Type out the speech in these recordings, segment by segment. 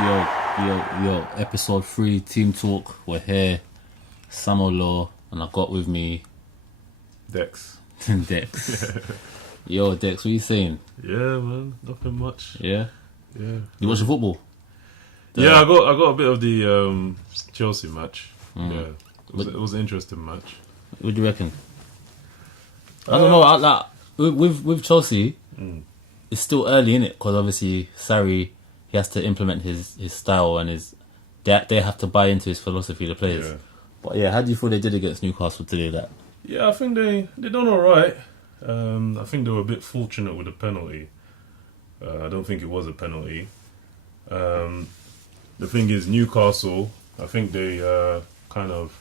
Yo, episode 3, Team Talk. We're here. Samo Law, and I got with me Dex. Dex. Yo, Dex, what are you saying? Yeah, man, nothing much. Yeah? Yeah. You watch the football? Yeah, I got a bit of the Chelsea match. Yeah, it was an interesting match. What do you reckon? I don't know. With Chelsea, it's still early in it because obviously Sarri, he has to implement his style and they have to buy into his philosophy, the players. Yeah. But yeah, how do you feel they did against Newcastle today? That Yeah, I think they done all right. I think they were a bit fortunate with the penalty. I don't think it was a penalty. The thing is, Newcastle, I think they kind of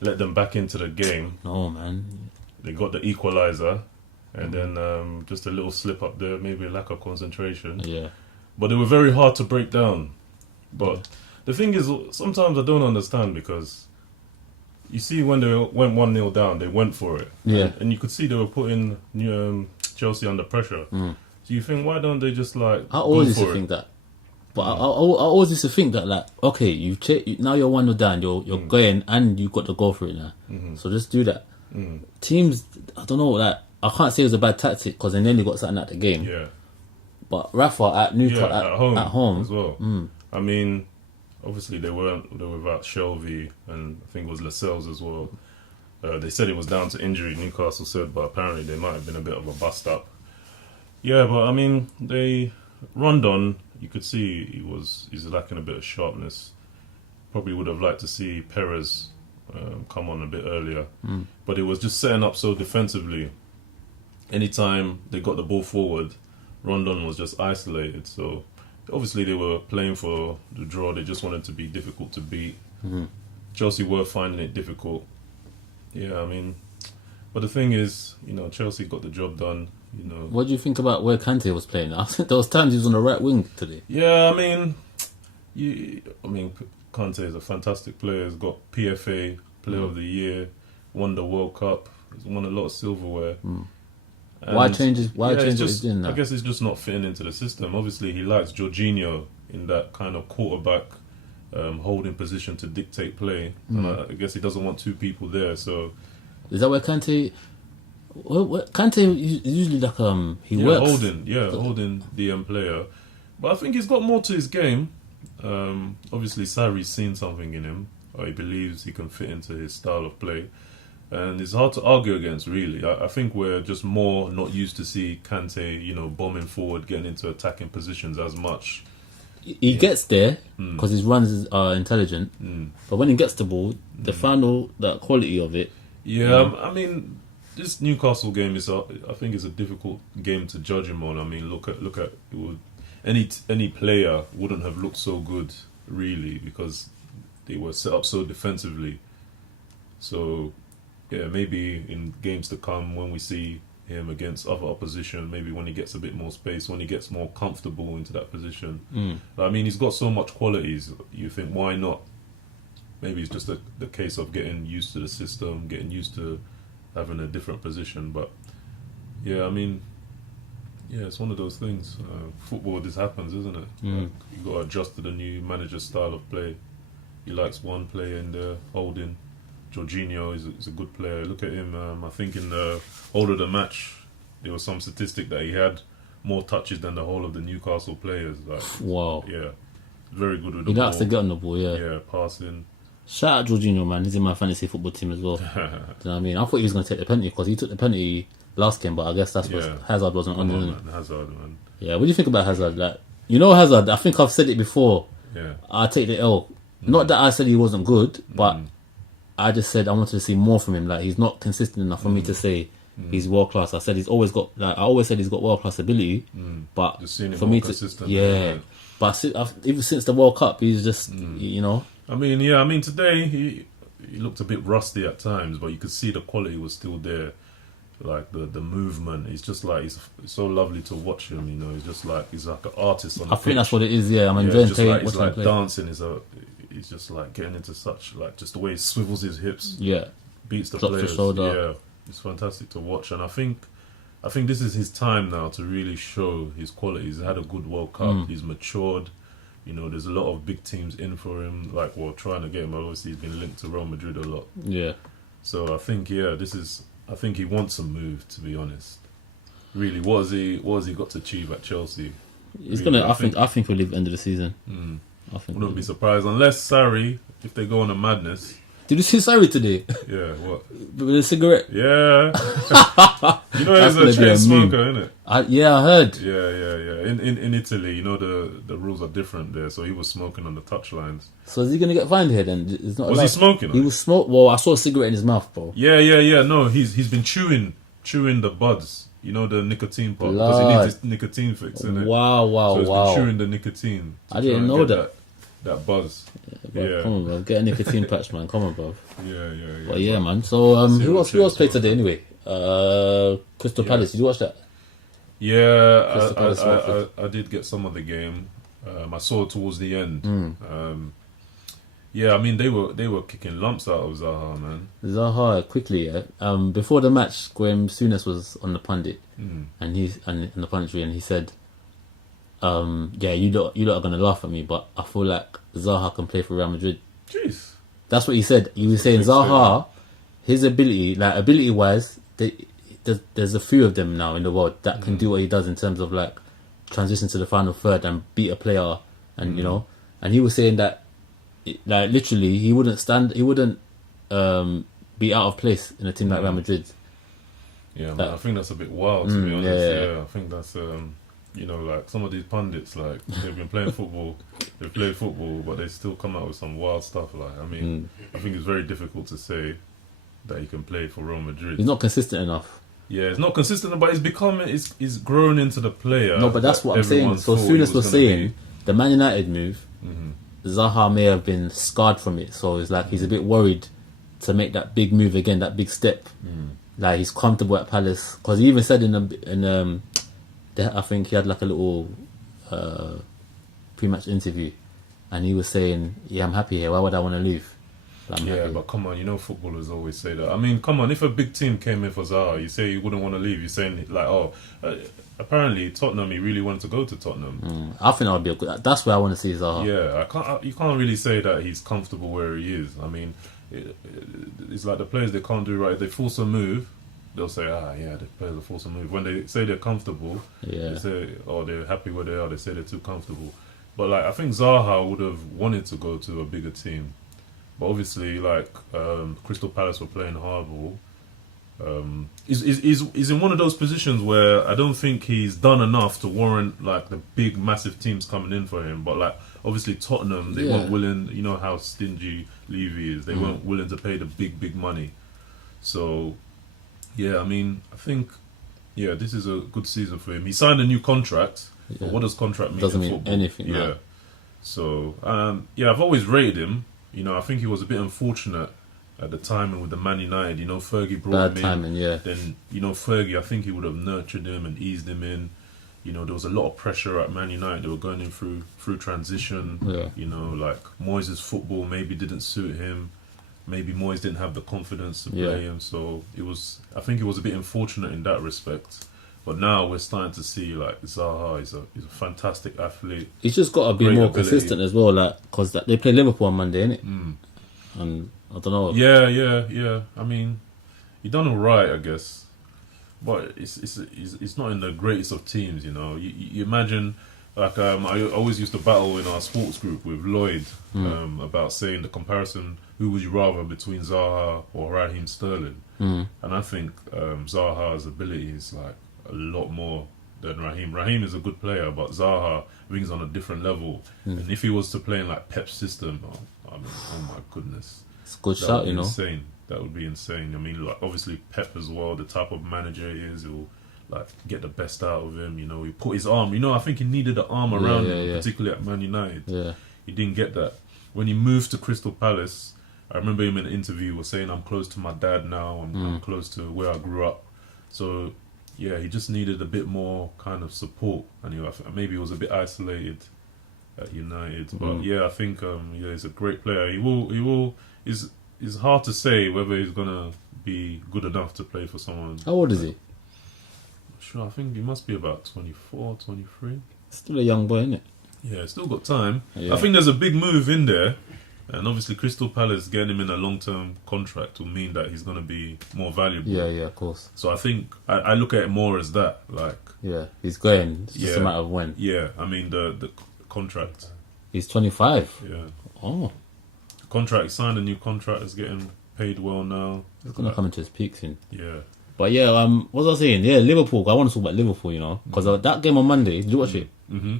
let them back into the game. no, man. They got the equaliser, and then just a little slip up there, maybe a lack of concentration. Yeah. But they were very hard to break down. But the thing is, sometimes I don't understand because you see when they went 1-0 down, they went for it. Yeah. And you could see they were putting Chelsea under pressure. So you think, why don't they just like I always used go to for think it? that. But I always used to think that, like, okay, now you're 1-0 down, you're going and you've got to go for it now. So just do that. Teams, I don't know, like, I can't say it was a bad tactic because they nearly got something out the game. Yeah. But Rafa at Newcastle at home as well. Mm. I mean, obviously they were without Shelby and I think it was Lascelles as well. They said it was down to injury, Newcastle said, but apparently they might have been a bit of a bust up. Yeah, but I mean, Rondon, you could see he's lacking a bit of sharpness. Probably would have liked to see Perez come on a bit earlier, but it was just setting up so defensively. Anytime they got the ball forward, Rondon was just isolated. So obviously they were playing for the draw. They just wanted to be difficult to beat. Chelsea were finding it difficult. Yeah, I mean, but the thing is, Chelsea got the job done. What do you think about where Kante was playing? I think there was times he was on the right wing today. Yeah, I mean, Kante is a fantastic player. He's got PFA Player of the Year, won the World Cup. He's won a lot of silverware. Why change what he's doing now? I guess it's just not fitting into the system. Obviously, he likes Jorginho in that kind of quarterback holding position to dictate play. And I guess he doesn't want two people there. So is that where Kante? Kante is usually like he works. Holding the player. But I think he's got more to his game. Obviously, Sarri's seen something in him, or he believes he can fit into his style of play. And it's hard to argue against, really. I think we're just more not used to see Kante, bombing forward, getting into attacking positions as much. He gets there because his runs are intelligent, but when he gets the ball, the quality of it. Yeah, I mean, this Newcastle game I think is a difficult game to judge him on. I mean, look at any player wouldn't have looked so good, really, because they were set up so defensively. So yeah, maybe in games to come when we see him against other opposition, maybe when he gets a bit more space, when he gets more comfortable into that position. But, I mean, he's got so much qualities. You think, why not? Maybe it's just the case of getting used to the system, getting used to having a different position. But yeah, I mean, yeah, it's one of those things. Football, this happens, isn't it? You got to adjust to the new manager's style of play. He likes one player in there, holding. Jorginho is a good player. Look at him. I think in the whole of the match, there was some statistic that he had more touches than the whole of the Newcastle players. Like, wow. Yeah. Very good with the He ball. likes to get on the ball, yeah. Yeah, passing. Shout out Jorginho, man. He's in my fantasy football team as well. Do you know what I mean? I thought he was going to take the penalty because he took the penalty last game, but I guess that's what Hazard wasn't on, isn't it? Hazard, man. Yeah, what do you think about Hazard? Like, Hazard, I think I've said it before. Yeah. I take the L. Not that I said he wasn't good, but I just said I wanted to see more from him. Like, he's not consistent enough for me to say he's world class. I said he's always got, I always said he's got world class ability, but just seeing him for more me consistent, but even since the World Cup, he's just, I mean, today he looked a bit rusty at times, but you could see the quality was still there. Like the movement, he's just like, it's so lovely to watch him. He's like an artist on the pitch. think that's what it is. Yeah, I'm enjoying playing. He's like dancing. He's just like getting into such, like, just the way he swivels his hips. Yeah, beats the drops players. the shoulder. Yeah, it's fantastic to watch, and I think this is his time now to really show his qualities. He's had a good World Cup. He's matured. You know, there's a lot of big teams in for him, like, well, trying to get him. Obviously, he's been linked to Real Madrid a lot. Yeah. So I think, I think he wants a move, to be honest. Really, what has he got to achieve at Chelsea? He's Really, gonna. I think he'll leave at the end of the season. I think. Wouldn't be surprised unless Sarri, if they go on a madness. Did you see Sarri today? Yeah, what? With a cigarette? Yeah. You know, he's a chain smoker, isn't it? I heard. Yeah. In Italy, you know, the rules are different there. So he was smoking on the touchlines. So is he gonna get fined here then? It's not was allowed. he smoking? He was smoke. Well, I saw a cigarette in his mouth, bro. Yeah. No, he's been chewing the buds. You know, the nicotine part, because he needs his nicotine fix, innit? Wow. So he's been chewing the nicotine. I didn't know that buzz. Yeah. Come on, bro. Get a nicotine patch, man. Come on, bro. Yeah. But yeah, man. So who else played today anyway? Crystal Palace. Did you watch that? Yeah, I did get some of the game. I saw it towards the end. Yeah, I mean they were kicking lumps out of Zaha, man. Zaha quickly. Before the match, Graham Souness was on the pundit, and in the punditry, and he said, "Yeah, you lot are gonna laugh at me, but I feel like Zaha can play for Real Madrid." Jeez, that's what he said. He was saying Zaha, his ability wise, there's a few of them now in the world that can do what he does in terms of like transition to the final third and beat a player, and you know, and he was saying that. Like literally, he wouldn't be out of place in a team like Real Madrid. Yeah, man, I think that's a bit wild to be honest. Yeah, I think that's you know, like some of these pundits, like they've been playing football, they play football, but they still come out with some wild stuff. Like, I mean, I think it's very difficult to say that he can play for Real Madrid. He's not consistent enough. Yeah, it's not consistent, but he's grown into the player. No, but that's what I'm saying. So Souness was saying the Man United move. Zaha may have been scarred from it, so it's like he's a bit worried to make that big move again, that big step. Like he's comfortable at Palace, because he even said I think he had like a little pre-match interview, and he was saying, "Yeah, I'm happy here. Why would I want to leave?" Happy. But come on, you know footballers always say that. I mean, come on, if a big team came in for Zaha, you say you wouldn't want to leave. You're saying like, apparently Tottenham, he really wanted to go to Tottenham. I think that would be a good. That's where I want to see Zaha. Yeah, you can't really say that he's comfortable where he is. I mean, it's like the players, they can't do right. If they force a move, they'll say, the players are forced a move. When they say they're comfortable, they say, they're happy where they are. They say they're too comfortable. But like, I think Zaha would have wanted to go to a bigger team. But obviously, like Crystal Palace were playing hardball. He's in one of those positions where I don't think he's done enough to warrant like the big, massive teams coming in for him. But like, obviously Tottenham, they weren't willing. You know how stingy Levy is. They weren't willing to pay the big money. So, yeah, I mean, I think, this is a good season for him. He signed a new contract. But what does contract mean? Doesn't in mean football? anything. Yeah. No. So, I've always rated him. You know, I think he was a bit unfortunate at the timing with the Man United. You know, Fergie brought him in. Timing, Then, you know, Fergie, I think he would have nurtured him and eased him in. You know, there was a lot of pressure at Man United. They were going in through transition. Yeah. You know, like Moyes' football maybe didn't suit him. Maybe Moyes didn't have the confidence to play him. So I think it was a bit unfortunate in that respect. But now we're starting to see like Zaha is a fantastic athlete. He's just got to be more consistent as well, like because they play Liverpool on Monday, innit? And I don't know. Yeah. I mean, he done all right, I guess, but it's not in the greatest of teams, you know. You imagine, like I always used to battle in our sports group with Lloyd about saying the comparison: who would you rather between Zaha or Raheem Sterling? And I think Zaha's ability is like a lot more than Raheem. Raheem is a good player, but Zaha brings on a different level. And if he was to play in like Pep's system, oh my goodness, it's a good shot, you know. Insane. That would be insane. I mean, like obviously Pep as well, the type of manager he is, he'll like get the best out of him. You know, he put his arm. You know, I think he needed an arm around him, particularly at Man United. Yeah, he didn't get that when he moved to Crystal Palace. I remember him in an interview was saying, "I'm close to my dad now. I'm close to where I grew up." So. Yeah, he just needed a bit more kind of support, and maybe he was a bit isolated at United. But yeah, I think he's a great player. He will. It's hard to say whether he's gonna be good enough to play for someone. How old is he? Sure, I think he must be about 24, 23. Still a young boy, isn't it? Yeah, still got time. Yeah. I think there's a big move in there, and obviously Crystal Palace getting him in a long-term contract will mean that he's going to be more valuable. Yeah, of course. So I think I look at it more as that, like. Yeah, he's going. It's just a matter of when. Yeah, I mean the contract. He's 25. Yeah. Oh. Contract, he signed a new contract, is getting paid well now. He's going to come into his peak soon. Yeah. But yeah, what was I saying? Yeah, Liverpool. I want to talk about Liverpool, you know, because that game on Monday. Did you watch it? Mm-hmm.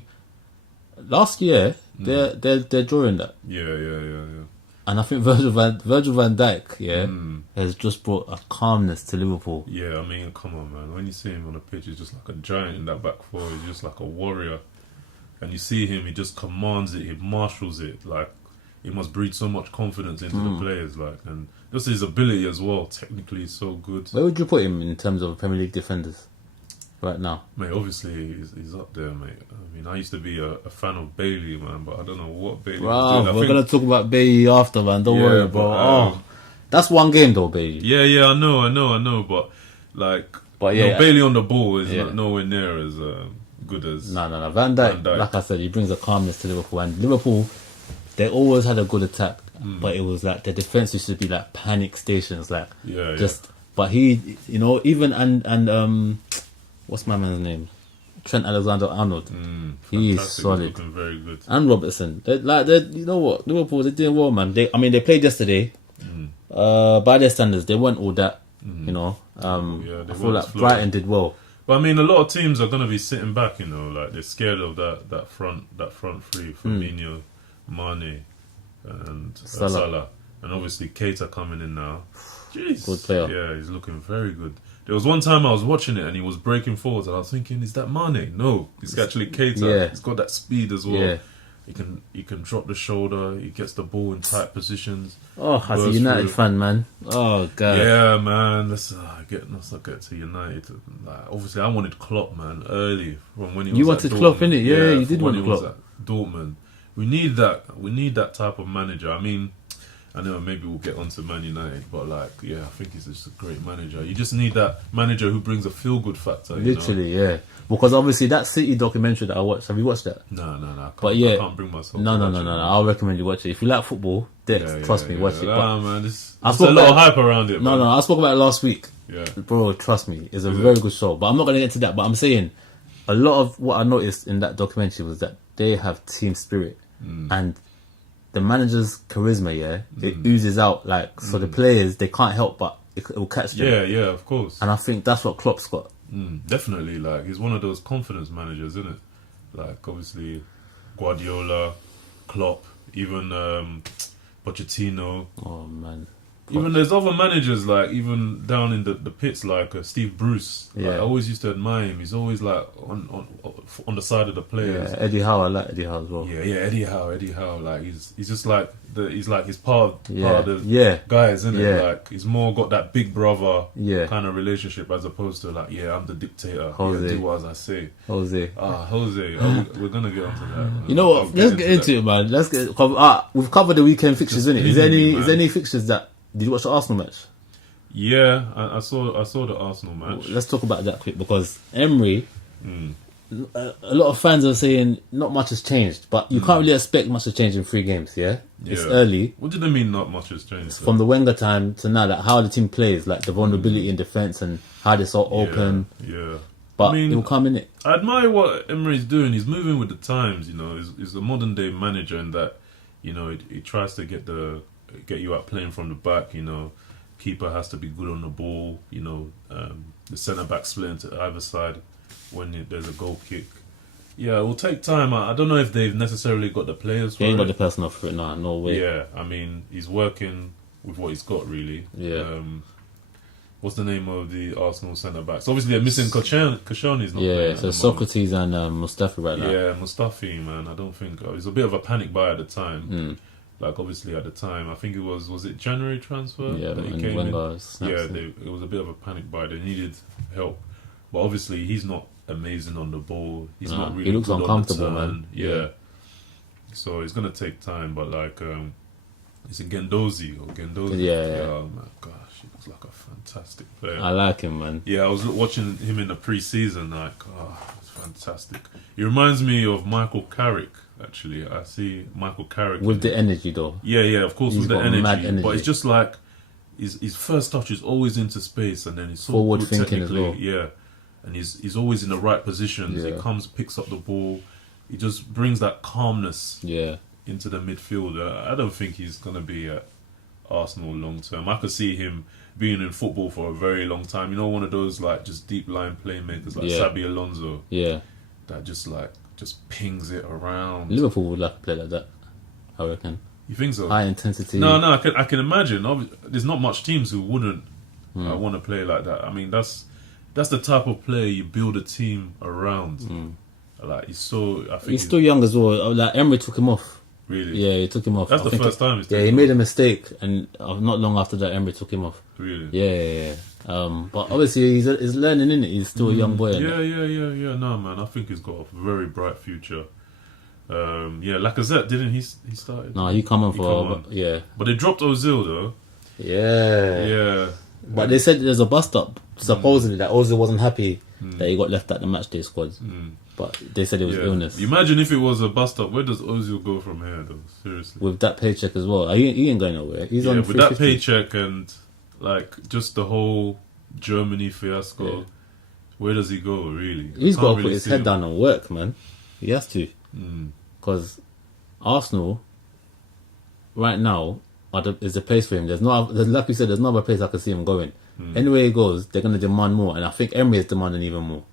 Last year, they're drawing that. Yeah. And I think Virgil van Dijk, has just brought a calmness to Liverpool. Yeah, I mean, come on, man. When you see him on the pitch, he's just like a giant in that back four. He's just like a warrior. And you see him, he just commands it, he marshals it. Like, he must breathe so much confidence into the players. Like, and just his ability as well. Technically, he's so good. Where would you put him in terms of Premier League defenders right now? Mate, obviously, he's up there, mate. I mean, I used to be a fan of Bailey, man, but I don't know what Bailey was doing. We're going to talk about Bailey after, man. Don't worry, bro. That's one game, though, Bailey. Yeah, I know. But, like, Bailey on the ball is not nowhere near as good as... No. Van Dijk, like I said, he brings a calmness to Liverpool. And Liverpool, they always had a good attack, but it was like their defence used to be like panic stations. Like, But he, you know, even and what's my man's name? Trent Alexander-Arnold. He's solid. He's looking very good. And Robertson. They're, you know what? Liverpool, they're doing well, man. They played yesterday. By their standards, they weren't all that, you know. I feel like Brighton did well. But I mean, a lot of teams are going to be sitting back, you know, like they're scared of that front three, Firmino, Mane, and Salah. And obviously Keita coming in now. Jeez. Good player. Yeah, he's looking very good. There was one time I was watching it and he was breaking forwards and I was thinking, is that Mane? No, it's actually Keita. Yeah. He's got that speed as well. Yeah. He can drop the shoulder. He gets the ball in tight positions. Oh, as a United fan, man. Oh god. Yeah, man. Let's not get to United. Like, obviously, I wanted Klopp, man, early from when he was. You wanted Klopp, innit? Yeah, you did want Klopp. Was at Dortmund. We need that. We need that type of manager. I mean, I know maybe we'll get onto Man United, but like, yeah, I think he's just a great manager. You just need that manager who brings a feel-good factor. Literally, yeah. Because obviously that City documentary that I watched, have you watched that? No. But yeah, I can't bring myself. No. I'll recommend you watch it. If you like football, trust me, watch it. Nah, man, there's a lot of hype around it. No, I spoke about it last week. Yeah, bro, trust me, it's a very good show. But I'm not going to get into that. But I'm saying a lot of what I noticed in that documentary was that they have team spirit and the manager's charisma. It oozes out. Like so, the players they can't help but it will catch them. Yeah, of course. And I think that's what Klopp's got. Definitely, like he's one of those confidence managers, isn't it? Like obviously Guardiola, Klopp, even Pochettino. Oh man! Even there's other managers like even down in the pits like Steve Bruce. Like, I always used to admire him. He's always like on the side of the players. Yeah, Eddie Howe, I like Eddie Howe as well. Yeah, Eddie Howe. Like he's just like he's part of the guys, isn't it? Like he's more got that big brother kind of relationship as opposed to like I'm the dictator. Do what I say. Jose. We're gonna get onto that. Man. You know what? Let's get into it, man. We've covered the weekend fixtures, innit? Is there any fixtures that? Did you watch the Arsenal match? Yeah, I saw the Arsenal match. Let's talk about that quick because Emery. A lot of fans are saying not much has changed, but you can't really expect much to change in 3 games. It's early. What do they mean? Not much has changed from the Wenger time to now. Like how the team plays, like the vulnerability in defense and how they're so open. But it will come in it. I admire what Emery's doing. He's moving with the times. You know, he's a modern day manager in that. You know, he tries to get you out playing from the back. You know, keeper has to be good on the ball. You know, the centre back split into either side when there's a goal kick. Yeah, it will take time. I don't know if they've necessarily got the players for it. He ain't got the personnel for it, no way. Yeah, I mean, he's working with what he's got, really. Yeah. What's the name of the Arsenal centre backs? Obviously, they're missing Koscielny's not playing. Yeah, so Socrates and Mustafi right now. Yeah, Mustafi, man. I don't think... It was a bit of a panic buy at the time. Like, obviously, at the time, I think it was it January transfer? Yeah, that he and came Wenger in? Yeah, it was a bit of a panic buy. They needed help. But obviously, he's not amazing on the ball. He's not really he looks good uncomfortable, on the turn. man. Yeah. So it's going to take time, but like, it's a Gendozi. Yeah. Oh my gosh, he looks like a fantastic player. I like him, man. Yeah, I was watching him in the pre-season, like, fantastic. He reminds me of Michael Carrick. Actually, I see Michael Carrick with the energy though. Yeah, of course, He's with the got mad energy. But it's just like his first touch is always into space, and then he's so forward good thinking as well. Yeah, and he's always in the right positions. Yeah. He comes, picks up the ball. He just brings that calmness into the midfield. I don't think he's gonna be at Arsenal long term. I could see him being in football for a very long time. You know, one of those like just deep line playmakers like Xabi Alonso. Yeah, that just pings it around. Liverpool would like to play like that, I reckon. You think so? High intensity. No, I can imagine. There's not much teams who wouldn't want to play like that. I mean, that's the type of player you build a team around. Like he's still young as well. Like Emery took him off. Really? Yeah, he took him off. That's the first time. He made a mistake, and not long after that, Emery took him off. Really? Yeah. But obviously, he's learning, innit? He's still a young boy. Yeah. No, man, I think he's got a very bright future. Lacazette, didn't he started? No, he come on. But they dropped Ozil though. Yeah. But they said there's a bust up. Supposedly that Ozil wasn't happy that he got left at the matchday squads. But they said it was illness. Imagine if it was a bust up. Where does Ozil go from here though? Seriously. With that paycheck as well. He ain't going nowhere. He's on with that paycheck and like just the whole Germany fiasco. Where does he go really? He's got to put his head down and work, man. He has to. Because Arsenal right now is a place for him. There's like you said, there's no other place I can see him going. Anywhere he goes, they're going to demand more, and I think Emery is demanding even more.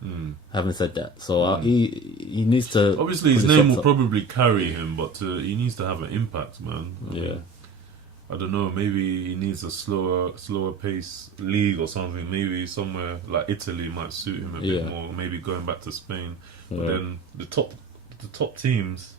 Having said that, so he needs to. Obviously, his name will probably carry him, but he needs to have an impact, man. I don't know. Maybe he needs a slower pace league or something. Maybe somewhere like Italy might suit him a bit more. Maybe going back to Spain. But then the top teams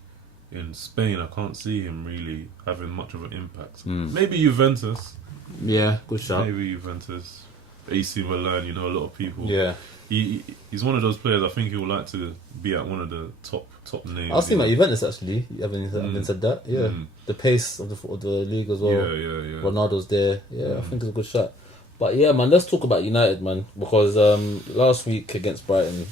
in Spain, I can't see him really having much of an impact. Maybe Juventus. Yeah, good shot. Maybe Juventus, AC Milan. You know, a lot of people. Yeah, he's one of those players. I think he would like to be at one of the top names. I was thinking about Juventus actually. Having said that, the pace of the league as well. Yeah. Ronaldo's there. I think it's a good shot. But yeah, man, let's talk about United, man, because last week against Brighton,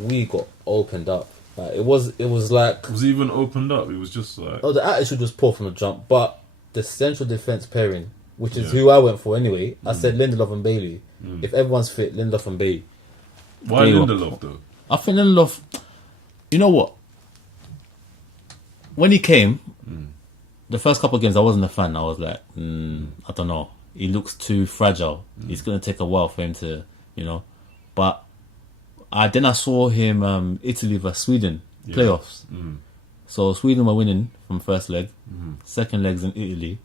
we got opened up. Like, it was like... It was even opened up. It was just like... Oh, the attitude was poor from the jump, but the central defence pairing, which is who I went for anyway, I said Lindelof and Bailey. If everyone's fit, Lindelof and Bailey. Why Lindelof, though? I think Lindelof... You know what? When he came, the first couple of games, I wasn't a fan. I was like, I don't know. He looks too fragile. It's going to take a while for him to, But... Then I saw him Italy vs Sweden playoffs. So Sweden were winning from first leg, second leg's in Italy,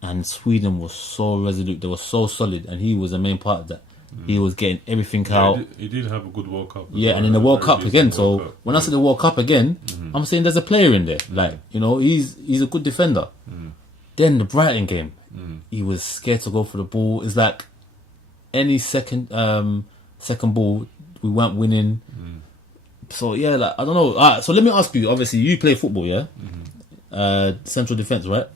and Sweden was so resolute. They were so solid, and he was the main part of that. He was getting everything out. He did have a good World Cup. And in the World Cup again. So when I say the World Cup again, I'm saying there's a player in there. Like he's a good defender. Then the Brighton game, he was scared to go for the ball. It's like any second ball. We weren't winning. So, I don't know. Alright, so let me ask you. Obviously, you play football, yeah? Central defence, right?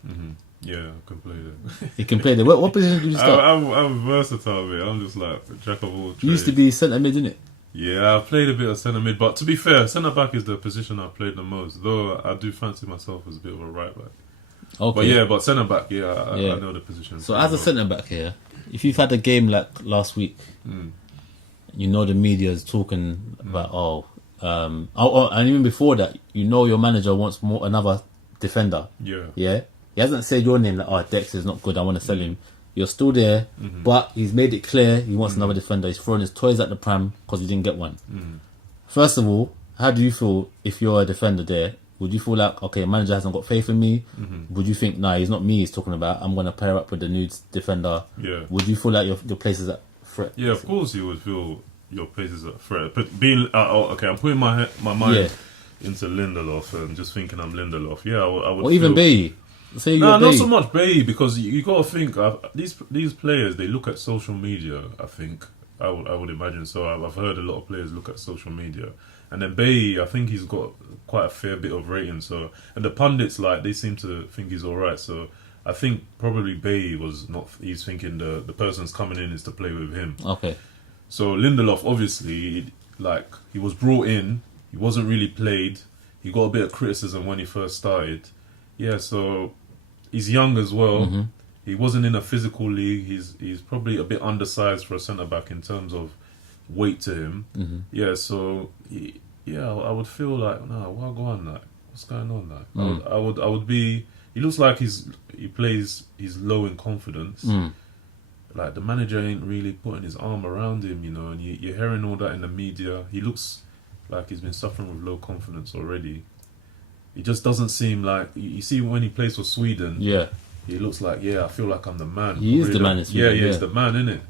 Yeah, I can play that. You can play that. What position do you start? I'm versatile, mate. I'm just like a jack of all trades. You used to be centre mid, didn't it? Yeah, I played a bit of centre mid. But to be fair, centre back is the position I played the most. Though I do fancy myself as a bit of a right back. Okay. But centre back, I know the position. So, as a centre back here, if you've had a game like last week... the media is talking about and even before that, your manager wants another defender. Yeah. He hasn't said your name like, Dex is not good, I want to sell him. You're still there, but he's made it clear he wants another defender. He's throwing his toys at the pram because he didn't get one. First of all, how do you feel if you're a defender there? Would you feel like, okay, manager hasn't got faith in me? Would you think, nah, he's not me he's talking about, I'm going to pair up with the new defender? Would you feel like your place is at threat? Yeah, of course you would feel your place is at threat. But being I'm putting my mind into Lindelof and just thinking I'm Lindelof. Yeah, I would. Or even Bailly. Not so much Bailly, because you got to think these players, they look at social media. I think I would imagine so. I've heard a lot of players look at social media, and then Bailly, I think he's got quite a fair bit of rating. So, and the pundits they seem to think he's all right. So I think probably Bailly was not. He's thinking the person's coming in is to play with him. Okay. So Lindelof, obviously, like he was brought in, he wasn't really played. He got a bit of criticism when he first started. Yeah, so he's young as well. He wasn't in a physical league. He's probably a bit undersized for a centre back in terms of weight to him. Yeah, so I would feel like, no, what go on, like, what's going on, like? I would be. He looks like he's low in confidence. Like the manager ain't really putting his arm around him, you know, and you're hearing all that in the media. He looks like he's been suffering with low confidence already. He just doesn't seem like, you see when he plays for Sweden. Yeah, he looks like, I feel like I'm the man. He is the man in Sweden. Yeah, he's the man, innit?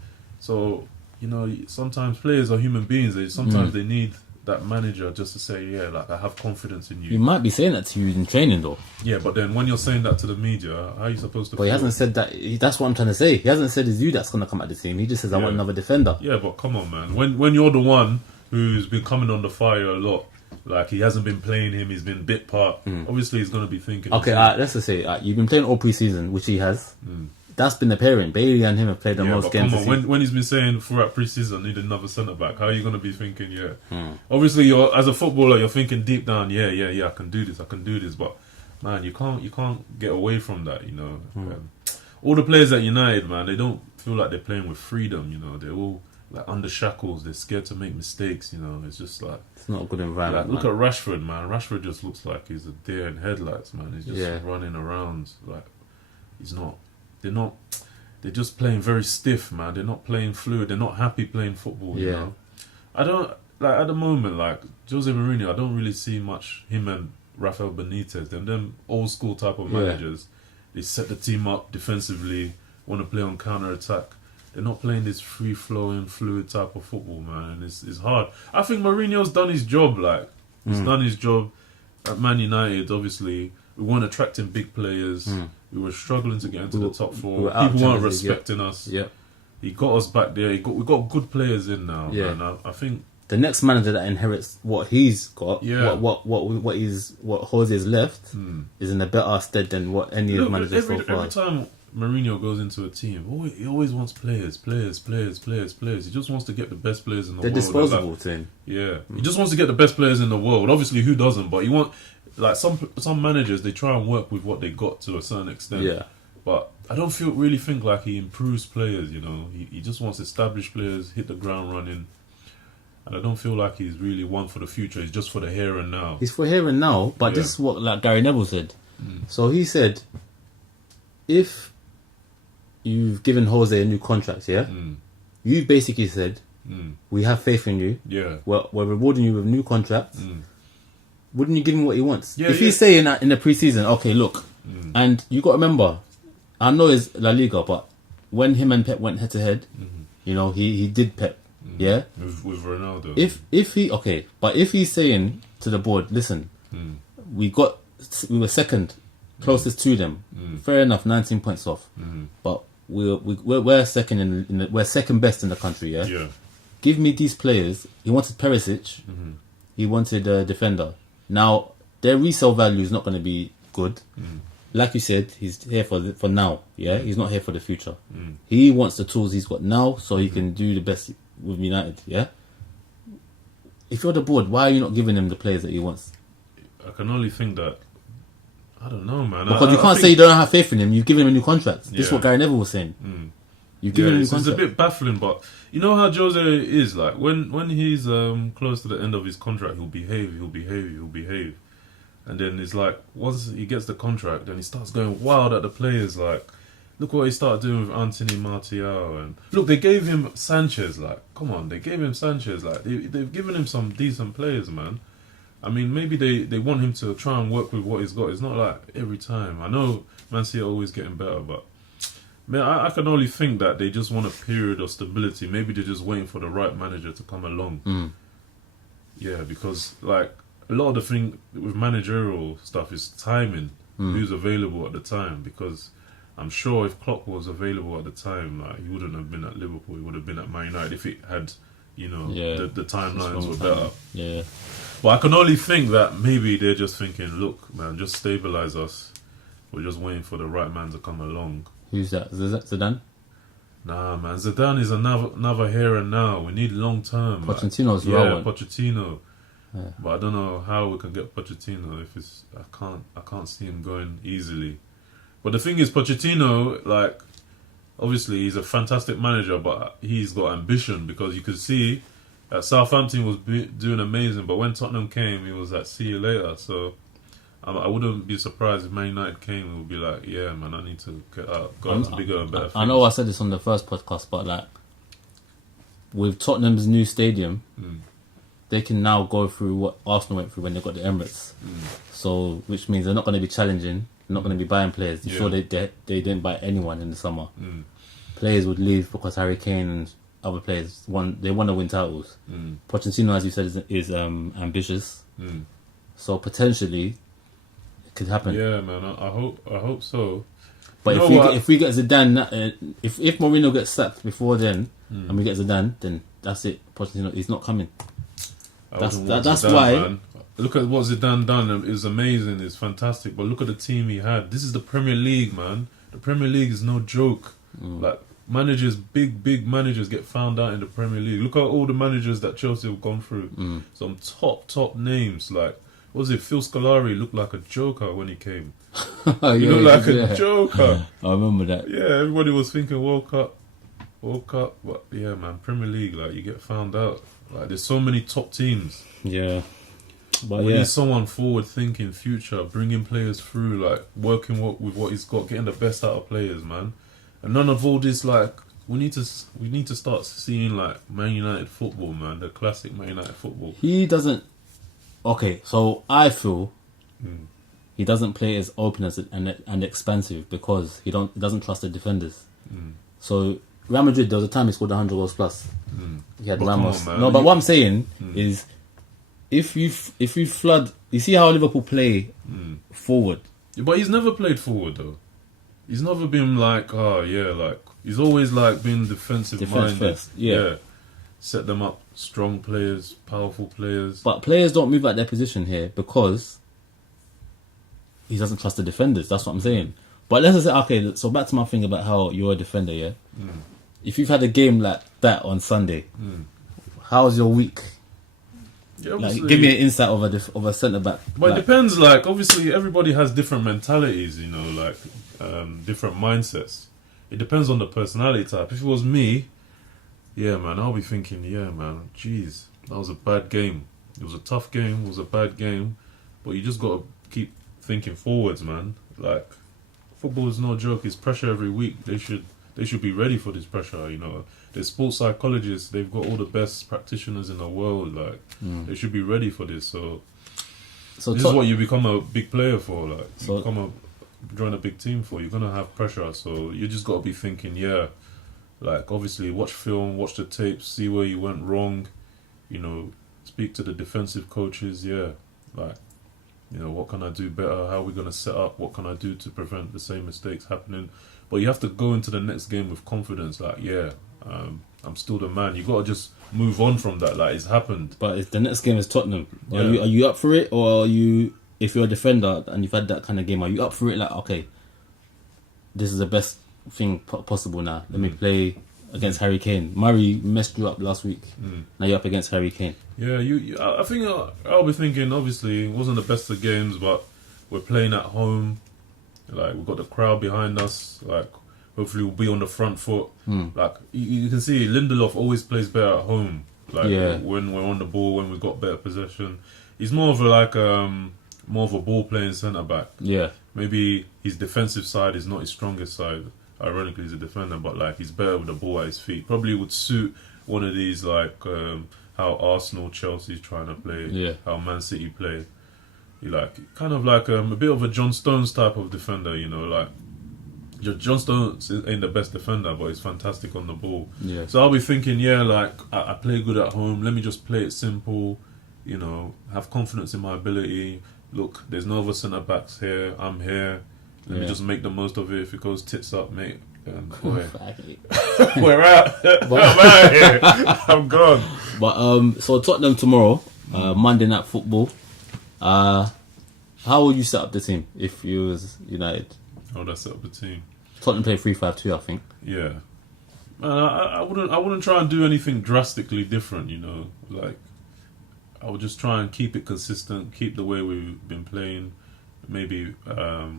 So, you know, sometimes players are human beings. Sometimes they need that manager just to say, like, I have confidence in you. He might be saying that to you in training, though. Yeah, but then when you're saying that to the media, how are you supposed to feel? He hasn't said that. That's what I'm trying to say. He hasn't said it's you that's going to come at the team. He just says, I want another defender. Yeah, but come on, man. When you're the one who's been coming on the fire a lot, like, he hasn't been playing him, he's been bit part, obviously he's going to be thinking... Okay, let's just say, you've been playing all pre-season, which he has. That's been the pairing. Bailey and him have played the most games. Come on, when he's been saying throughout pre-season, I need another centre-back, how are you going to be thinking, Obviously, as a footballer, you're thinking deep down, I can do this, but, man, you can't get away from that, you know. All the players at United, man, they don't feel like they're playing with freedom, you know. They're all, like, under shackles, they're scared to make mistakes, you know. It's just like... It's not a good environment, like, look at Rashford, man. Rashford just looks like he's a deer in headlights, man. He's just running around, like, he's not... They're just playing very stiff, man. They're not playing fluid. They're not happy playing football, you know. I don't, like, at the moment, like, Jose Mourinho, I don't really see much him and Rafael Benitez, them old school type of managers. They set the team up defensively, want to play on counter-attack. They're not playing this free-flowing, fluid type of football, man. And it's hard. I think Mourinho's done his job, like. He's done his job at Man United, obviously. We weren't attracting big players. We were struggling to get into the top four. People weren't respecting us. Yeah. He got us back there. We got good players in now. Yeah. And I think the next manager that inherits what he's got, what Jose's left, is in a better stead than what any of the managers so far. Every time Mourinho goes into a team, he always wants players. He just wants to get the best players in the world. They're disposable to him. Yeah. He just wants to get the best players in the world. Obviously, who doesn't? But he wants... Like, some managers, they try and work with what they got to a certain extent. Yeah. But I don't really think like he improves players, you know. He just wants established players, hit the ground running. And I don't feel like he's really one for the future. He's just for the here and now. He's for here and now, but this is what, like, Gary Neville said. So he said, if you've given Jose a new contract, you basically said, we have faith in you. Yeah. We're rewarding you with a new contract. Wouldn't you give him what he wants? If he's saying that in the pre-season, okay, look, and you got to remember, I know it's La Liga, but when him and Pep went head to head, you know, he did Pep, with Ronaldo. If he's saying to the board, listen, we were second, closest to them, fair enough, 19 points off, but we're second we're second best in the country, Give me these players. He wanted Perisic, he wanted a defender. Now, their resale value is not going to be good. Like you said, he's here for now, He's not here for the future. He wants the tools he's got now so he can do the best with United, If you're the board, why are you not giving him the players that he wants? I can only think that... I don't know, man. Because you can't say you don't have faith in him. You've given him a new contract. This is what Gary Neville was saying. You've given him a new contract. It's a bit baffling, but you know how Jose is, like, when he's close to the end of his contract, he'll behave. And then it's like, once he gets the contract, then he starts going wild at the players, like, look what he started doing with Anthony Martial. And look, they gave him Sanchez, like, come on, they've given him some decent players, man. I mean, maybe they want him to try and work with what he's got. It's not like every time. I know Man City are always getting better, but man, I can only think that they just want a period of stability. Maybe they're just waiting for the right manager to come along. Yeah, because, like, a lot of the thing with managerial stuff is timing. Who's available at the time? Because I'm sure if Klopp was available at the time, like, he wouldn't have been at Liverpool. He would have been at Man United if it had, you know, the timelines were better. Yeah. But I can only think that maybe they're just thinking, look, man, just stabilise us. We're just waiting for the right man to come along. Who's that? Is that Zidane? Nah, man. Zidane is another here and now. We need long term. Pochettino's relevant. Pochettino. Yeah. But I don't know how we can get Pochettino if it's. I can't see him going easily. But the thing is, Pochettino, like, obviously he's a fantastic manager, but he's got ambition, because you could see that Southampton was doing amazing, but when Tottenham came, he was like, see you later. So I wouldn't be surprised if Man United came and would be like, yeah, man, I need to get out, go to bigger and better things. I know I said this on the first podcast, but like, with Tottenham's new stadium, they can now go through what Arsenal went through when they got the Emirates. So, which means they're not going to be challenging. They're not going to be buying players. Sure, they didn't buy anyone in the summer. Players would leave because Harry Kane and other players they want to win titles. Pochettino, as you said, is ambitious. So potentially it could happen. Yeah, man. I hope so. But if we get Zidane, if Mourinho gets sacked before then, and we get Zidane, then that's it. Pochettino, he's not coming. That's Zidane, why. Man. Look at what Zidane done. It was amazing. It's fantastic. But look at the team he had. This is the Premier League, man. The Premier League is no joke. Like, managers, big managers get found out in the Premier League. Look at all the managers that Chelsea have gone through. Some top names. Like, what was it? Phil Scolari looked like a joker when he came. He looked like a joker. I remember that. Yeah, everybody was thinking World Cup. But yeah, man, Premier League, like, you get found out. Like, there's so many top teams. Yeah. But we need someone forward thinking, future, bringing players through, like, working with what he's got, getting the best out of players, man. And none of all this, like, we need to start seeing, like, Man United football, man, the classic Man United football. He doesn't. Okay, so I feel he doesn't play as open and expansive because he doesn't trust the defenders. So Real Madrid, there was a time he scored 100 goals plus. He had Ramos. But what I'm saying is, if you flood, you see how Liverpool play forward. Yeah, but he's never played forward though. He's never been like, he's always like been defensive minded. First. Yeah. Set them up, strong players, powerful players. But players don't move out their position here because he doesn't trust the defenders. That's what I'm saying. But let's just say, okay, so back to my thing about how you're a defender, yeah? If you've had a game like that on Sunday, how's your week? Yeah, like, give me an insight of a centre back. But it depends. Like, obviously, everybody has different mentalities. You know, like different mindsets. It depends on the personality type. If it was me, yeah, man, I'll be thinking, yeah, man, jeez, that was a bad game. It was a tough game. It was a bad game. But you just got to keep thinking forwards, man. Like, football is no joke. It's pressure every week. They should be ready for this pressure. You know, they're sports psychologists. They've got all the best practitioners in the world. Like, they should be ready for this. So this is what you become a big player for. Like, you join a big team for. You're gonna have pressure. So you just got to be thinking, yeah, like, obviously watch film, watch the tapes, see where you went wrong. You know, speak to the defensive coaches. Yeah, like, you know, what can I do better? How are we going to set up? What can I do to prevent the same mistakes happening? But you have to go into the next game with confidence. Like, yeah, I'm still the man. You got to just move on from that. Like, it's happened. But if the next game is Tottenham, are you up for it? Or are you, if you're a defender and you've had that kind of game, are you up for it? Like, okay, this is the best thing possible now. Let me play against Harry Kane. Murray messed you up last week. Now you're up against Harry Kane. Yeah, I think I'll be thinking, obviously, it wasn't the best of games, but we're playing at home. Like, we've got the crowd behind us. Like, hopefully we'll be on the front foot. Like, you can see Lindelof always plays better at home. Like, when we're on the ball, when we've got better possession. He's more of a ball-playing centre-back. Yeah. Maybe his defensive side is not his strongest side. Ironically, he's a defender, but, like, he's better with the ball at his feet. Probably would suit one of these, like, how Arsenal, Chelsea's trying to play, how Man City play. He kind of like a bit of a John Stones type of defender, you know, like John Stones ain't the best defender, but he's fantastic on the ball. Yeah. So I'll be thinking, yeah, like, I play good at home. Let me just play it simple, you know, have confidence in my ability. Look, there's no other centre backs here. I'm here. Let me just make the most of it. If it goes tits up, mate, boy, we're out. I'm out here. I'm gone. But so Tottenham tomorrow, Monday Night Football. How would you set up the team if you was United? How would I set up the team? Tottenham play 3-5-2, I think. Yeah. I wouldn't try and do anything drastically different. Like I would just try and keep it consistent, keep the way we've been playing. Maybe the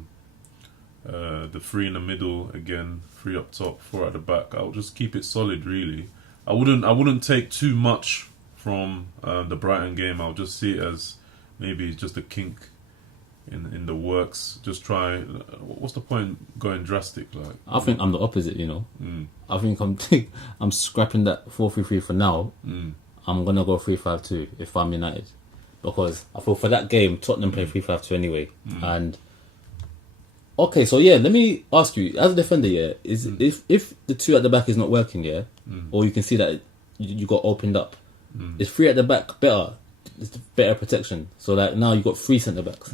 3 in the middle again, 3 up top, 4 at the back. I'll just keep it solid. Really, I wouldn't take too much from the Brighton game. I'll just see it as maybe just a kink in the works. Just try. What's the point going drastic? Like I think I'm the opposite. I think I'm scrapping that 4-3-3 for now. I'm gonna go 3-5-2 if I'm United, because I feel for that game Tottenham play 3-5-2 anyway. And okay, so yeah, let me ask you as a defender, if the 2 at the back is not working, or you can see that you got opened up, is 3 at the back better? It's better protection. So like now you got 3 centre backs.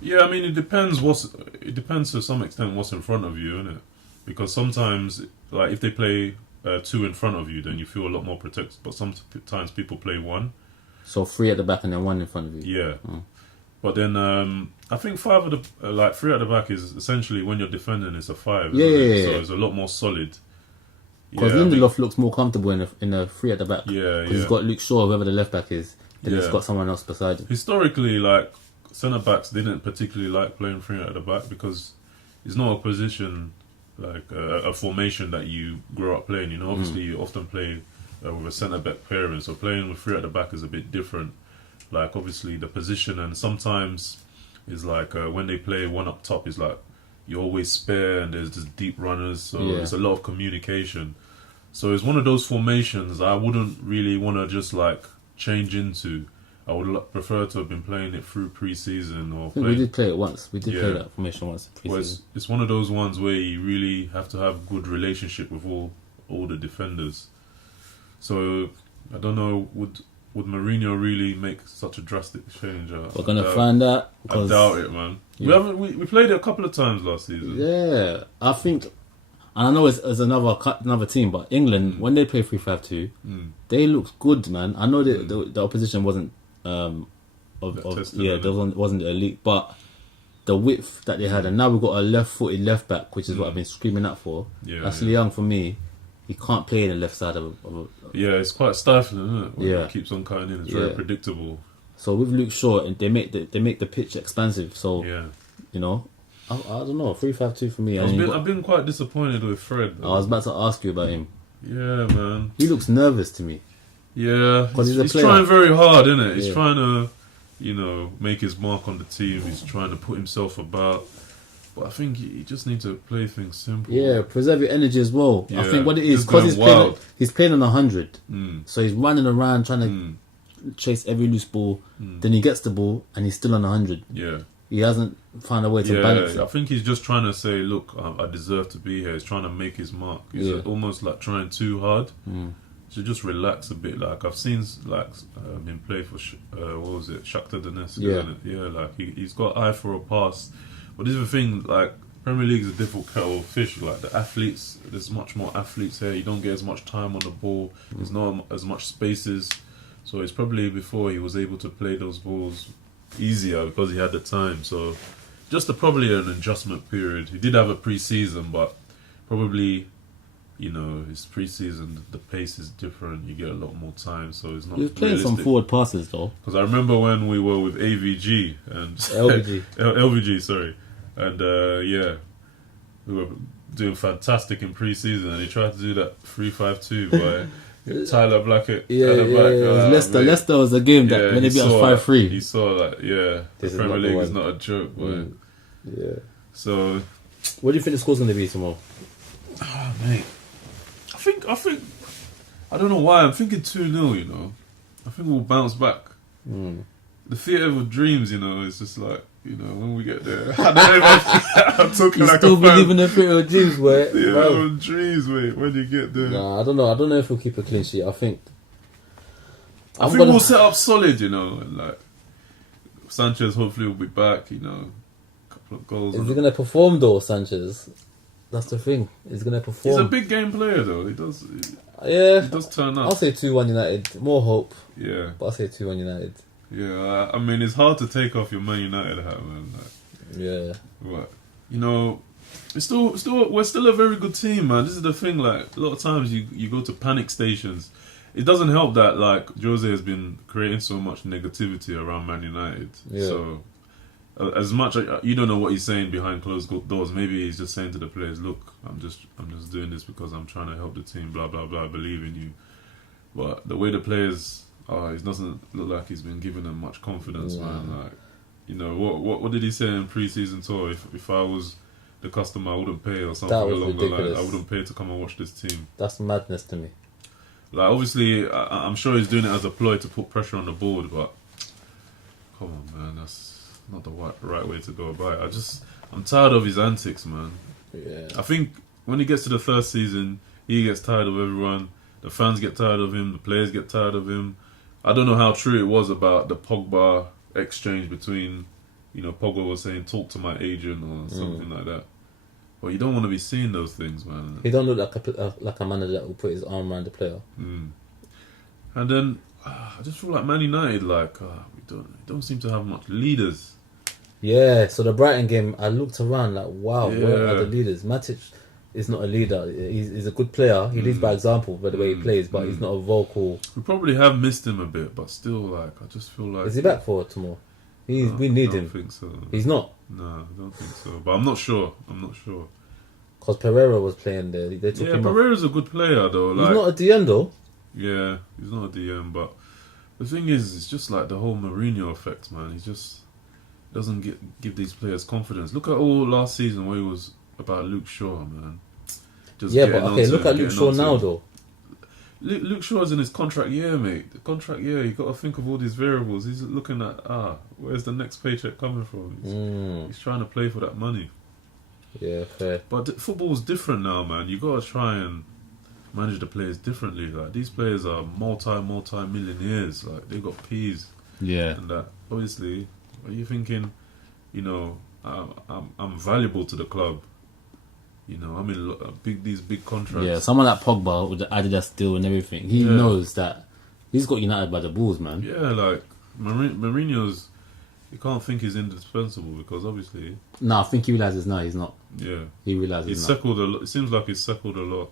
Yeah, I mean it depends to some extent what's in front of you, innit? Because sometimes, like if they play 2 in front of you, then you feel a lot more protected. But sometimes people play 1. So 3 at the back and then 1 in front of you. Yeah. But then I think 5 of the 3 at the back is essentially when you're defending, it's a 5. Yeah. So it's a lot more solid. Because Lindelof looks more comfortable in a 3 at the back. Yeah. He's got Luke Shaw, whoever the left back is. Then he's got someone else beside him. Historically, like centre backs didn't particularly like playing 3 at the back because it's not a position like a formation that you grow up playing. Obviously you often play with a centre back pairing, so playing with 3 at the back is a bit different. Like obviously the position, and sometimes is like when they play 1 up top is like you always spare and there's just deep runners, so there's a lot of communication. So it's one of those formations I wouldn't really want to just like change into. I would prefer to have been playing it through pre-season or. We did play it once. We did play that formation once pre-season. It's one of those ones where you really have to have good relationship with all the defenders. So I don't know, would Mourinho really make such a drastic change? We're gonna find out. I doubt it, man. Yeah. We played it a couple of times last season. Yeah, I think, and I know it's another team, but England when they play 3-5-2, they looked good, man. I know the opposition wasn't wasn't elite, but the width that they had, and now we've got a left-footed left back, which is what I've been screaming out for. Ashley Young, for me, he can't play in the left side of a it's quite stifling, isn't it? When it keeps on cutting in, it's very predictable. So with Luke Shaw, and they make the pitch expansive. So I don't know, 3-5-2 for me. I've been quite disappointed with Fred, though. I was about to ask you about him. Yeah, man. He looks nervous to me. Yeah, he's trying very hard, isn't it? He's trying to, make his mark on the team. He's trying to put himself about. But I think you just need to play things simple. Yeah, preserve your energy as well. I think what it is, because he's playing on 100. So he's running around trying to chase every loose ball. Then he gets the ball and he's still on 100. Yeah. He hasn't found a way to balance it. I think he's just trying to say, look, I deserve to be here. He's trying to make his mark. He's almost like trying too hard. So just relax a bit. Like I've seen him play for Shakhtar Donetsk. Like he's got eye for a pass. But this is the thing, like Premier League is a difficult kettle of fish. Like the athletes, there's much more athletes here. You don't get as much time on the ball. There's not as much spaces. So it's probably before he was able to play those balls easier because he had the time. So just probably an adjustment period. He did have a pre-season, but probably, his pre-season, the pace is different. You get a lot more time, so it's not. He was playing some forward passes though. Because I remember when we were with AVG and LVG, sorry, and we were doing fantastic in pre-season, and he tried to do that 3-5-2 by Tyler Blackett. Leicester was a game that when they beat us 5-3. He saw that. The Premier League is not a joke, boy. So, what do you think the score's going to be tomorrow? Oh, mate. I think I don't know why I'm thinking 2-0. I think we'll bounce back. The theatre of dreams, it's just like when we get there. I don't know if I'm talking you like still a fan. believe in the theatre of dreams, where dreams, mate. When you get there, I don't know. I don't know if we'll keep a clean sheet. I think we'll set up solid, and like Sanchez hopefully will be back. A couple of goals. Is he going to perform though, Sanchez? That's the thing. He's going to perform. He's a big game player, though. He does. He does turn up. I'll say 2-1 United. More hope. Yeah. But I'll say 2-1 United. Yeah. I mean, it's hard to take off your Man United hat, man. Yeah. But we're still a very good team, man. This is the thing. Like a lot of times, you go to panic stations. It doesn't help that like Jose has been creating so much negativity around Man United. Yeah. So as much you don't know what he's saying behind closed doors. Maybe he's just saying to the players, "Look, I'm just doing this because I'm trying to help the team. Blah blah blah. I believe in you." But the way the players are, it doesn't look like he's been giving them much confidence, man. Like, you know, what did he say in pre-season tour? If I was the customer, I wouldn't pay or something along the line. I wouldn't pay to come and watch this team. That's madness to me. Like, obviously, I'm sure he's doing it as a ploy to put pressure on the board, but come on, man, that's not the right way to go about it. I'm tired of his antics, man. Yeah. I think when he gets to the third season, he gets tired of everyone. The fans get tired of him. The players get tired of him. I don't know how true it was about the Pogba exchange between, you know, Pogba was saying, talk to my agent or something like that. But you don't want to be seeing those things, man. He don't look like a manager that will put his arm around the player. And then I just feel like Man United, like we don't seem to have much leaders. Yeah. So the Brighton game, I looked around like, wow, where are the leaders? Matic is not a leader. He's a good player. He leads by example by the way he plays, but he's not a vocal. We probably have missed him a bit, but still, like I just feel like. Is he back for tomorrow? We need him. I don't think so. He's not. No, I don't think so. But I'm not sure. Because Pereira was playing there. They took him Pereira's a good player though. Like, he's not a DM though. Yeah, he's not a DM. But the thing is, it's just like the whole Mourinho effect, man. He just doesn't give these players confidence. Look at all last season where he was about Luke Shaw, man. Just yeah, but okay, look at Luke Shaw now though. Luke Shaw's in his contract year, mate. The contract year, you got to think of all these variables. He's looking at where's the next paycheck coming from? He's trying to play for that money. Yeah, fair. But football's different now, man. You got to try and manage the players differently. Like these players are multi-millionaires. Like they got P's. Yeah. And that obviously, are you thinking? You know, I'm valuable to the club. You know, I'm in these big contracts. Yeah, someone like Pogba with the Adidas deal and everything, he knows that he's got United by the balls, man. Yeah, like Mourinho's, you can't think he's indispensable because obviously. No, I think he realizes now he's not. Yeah, he realizes he's settled a lot. It seems like he's settled a lot.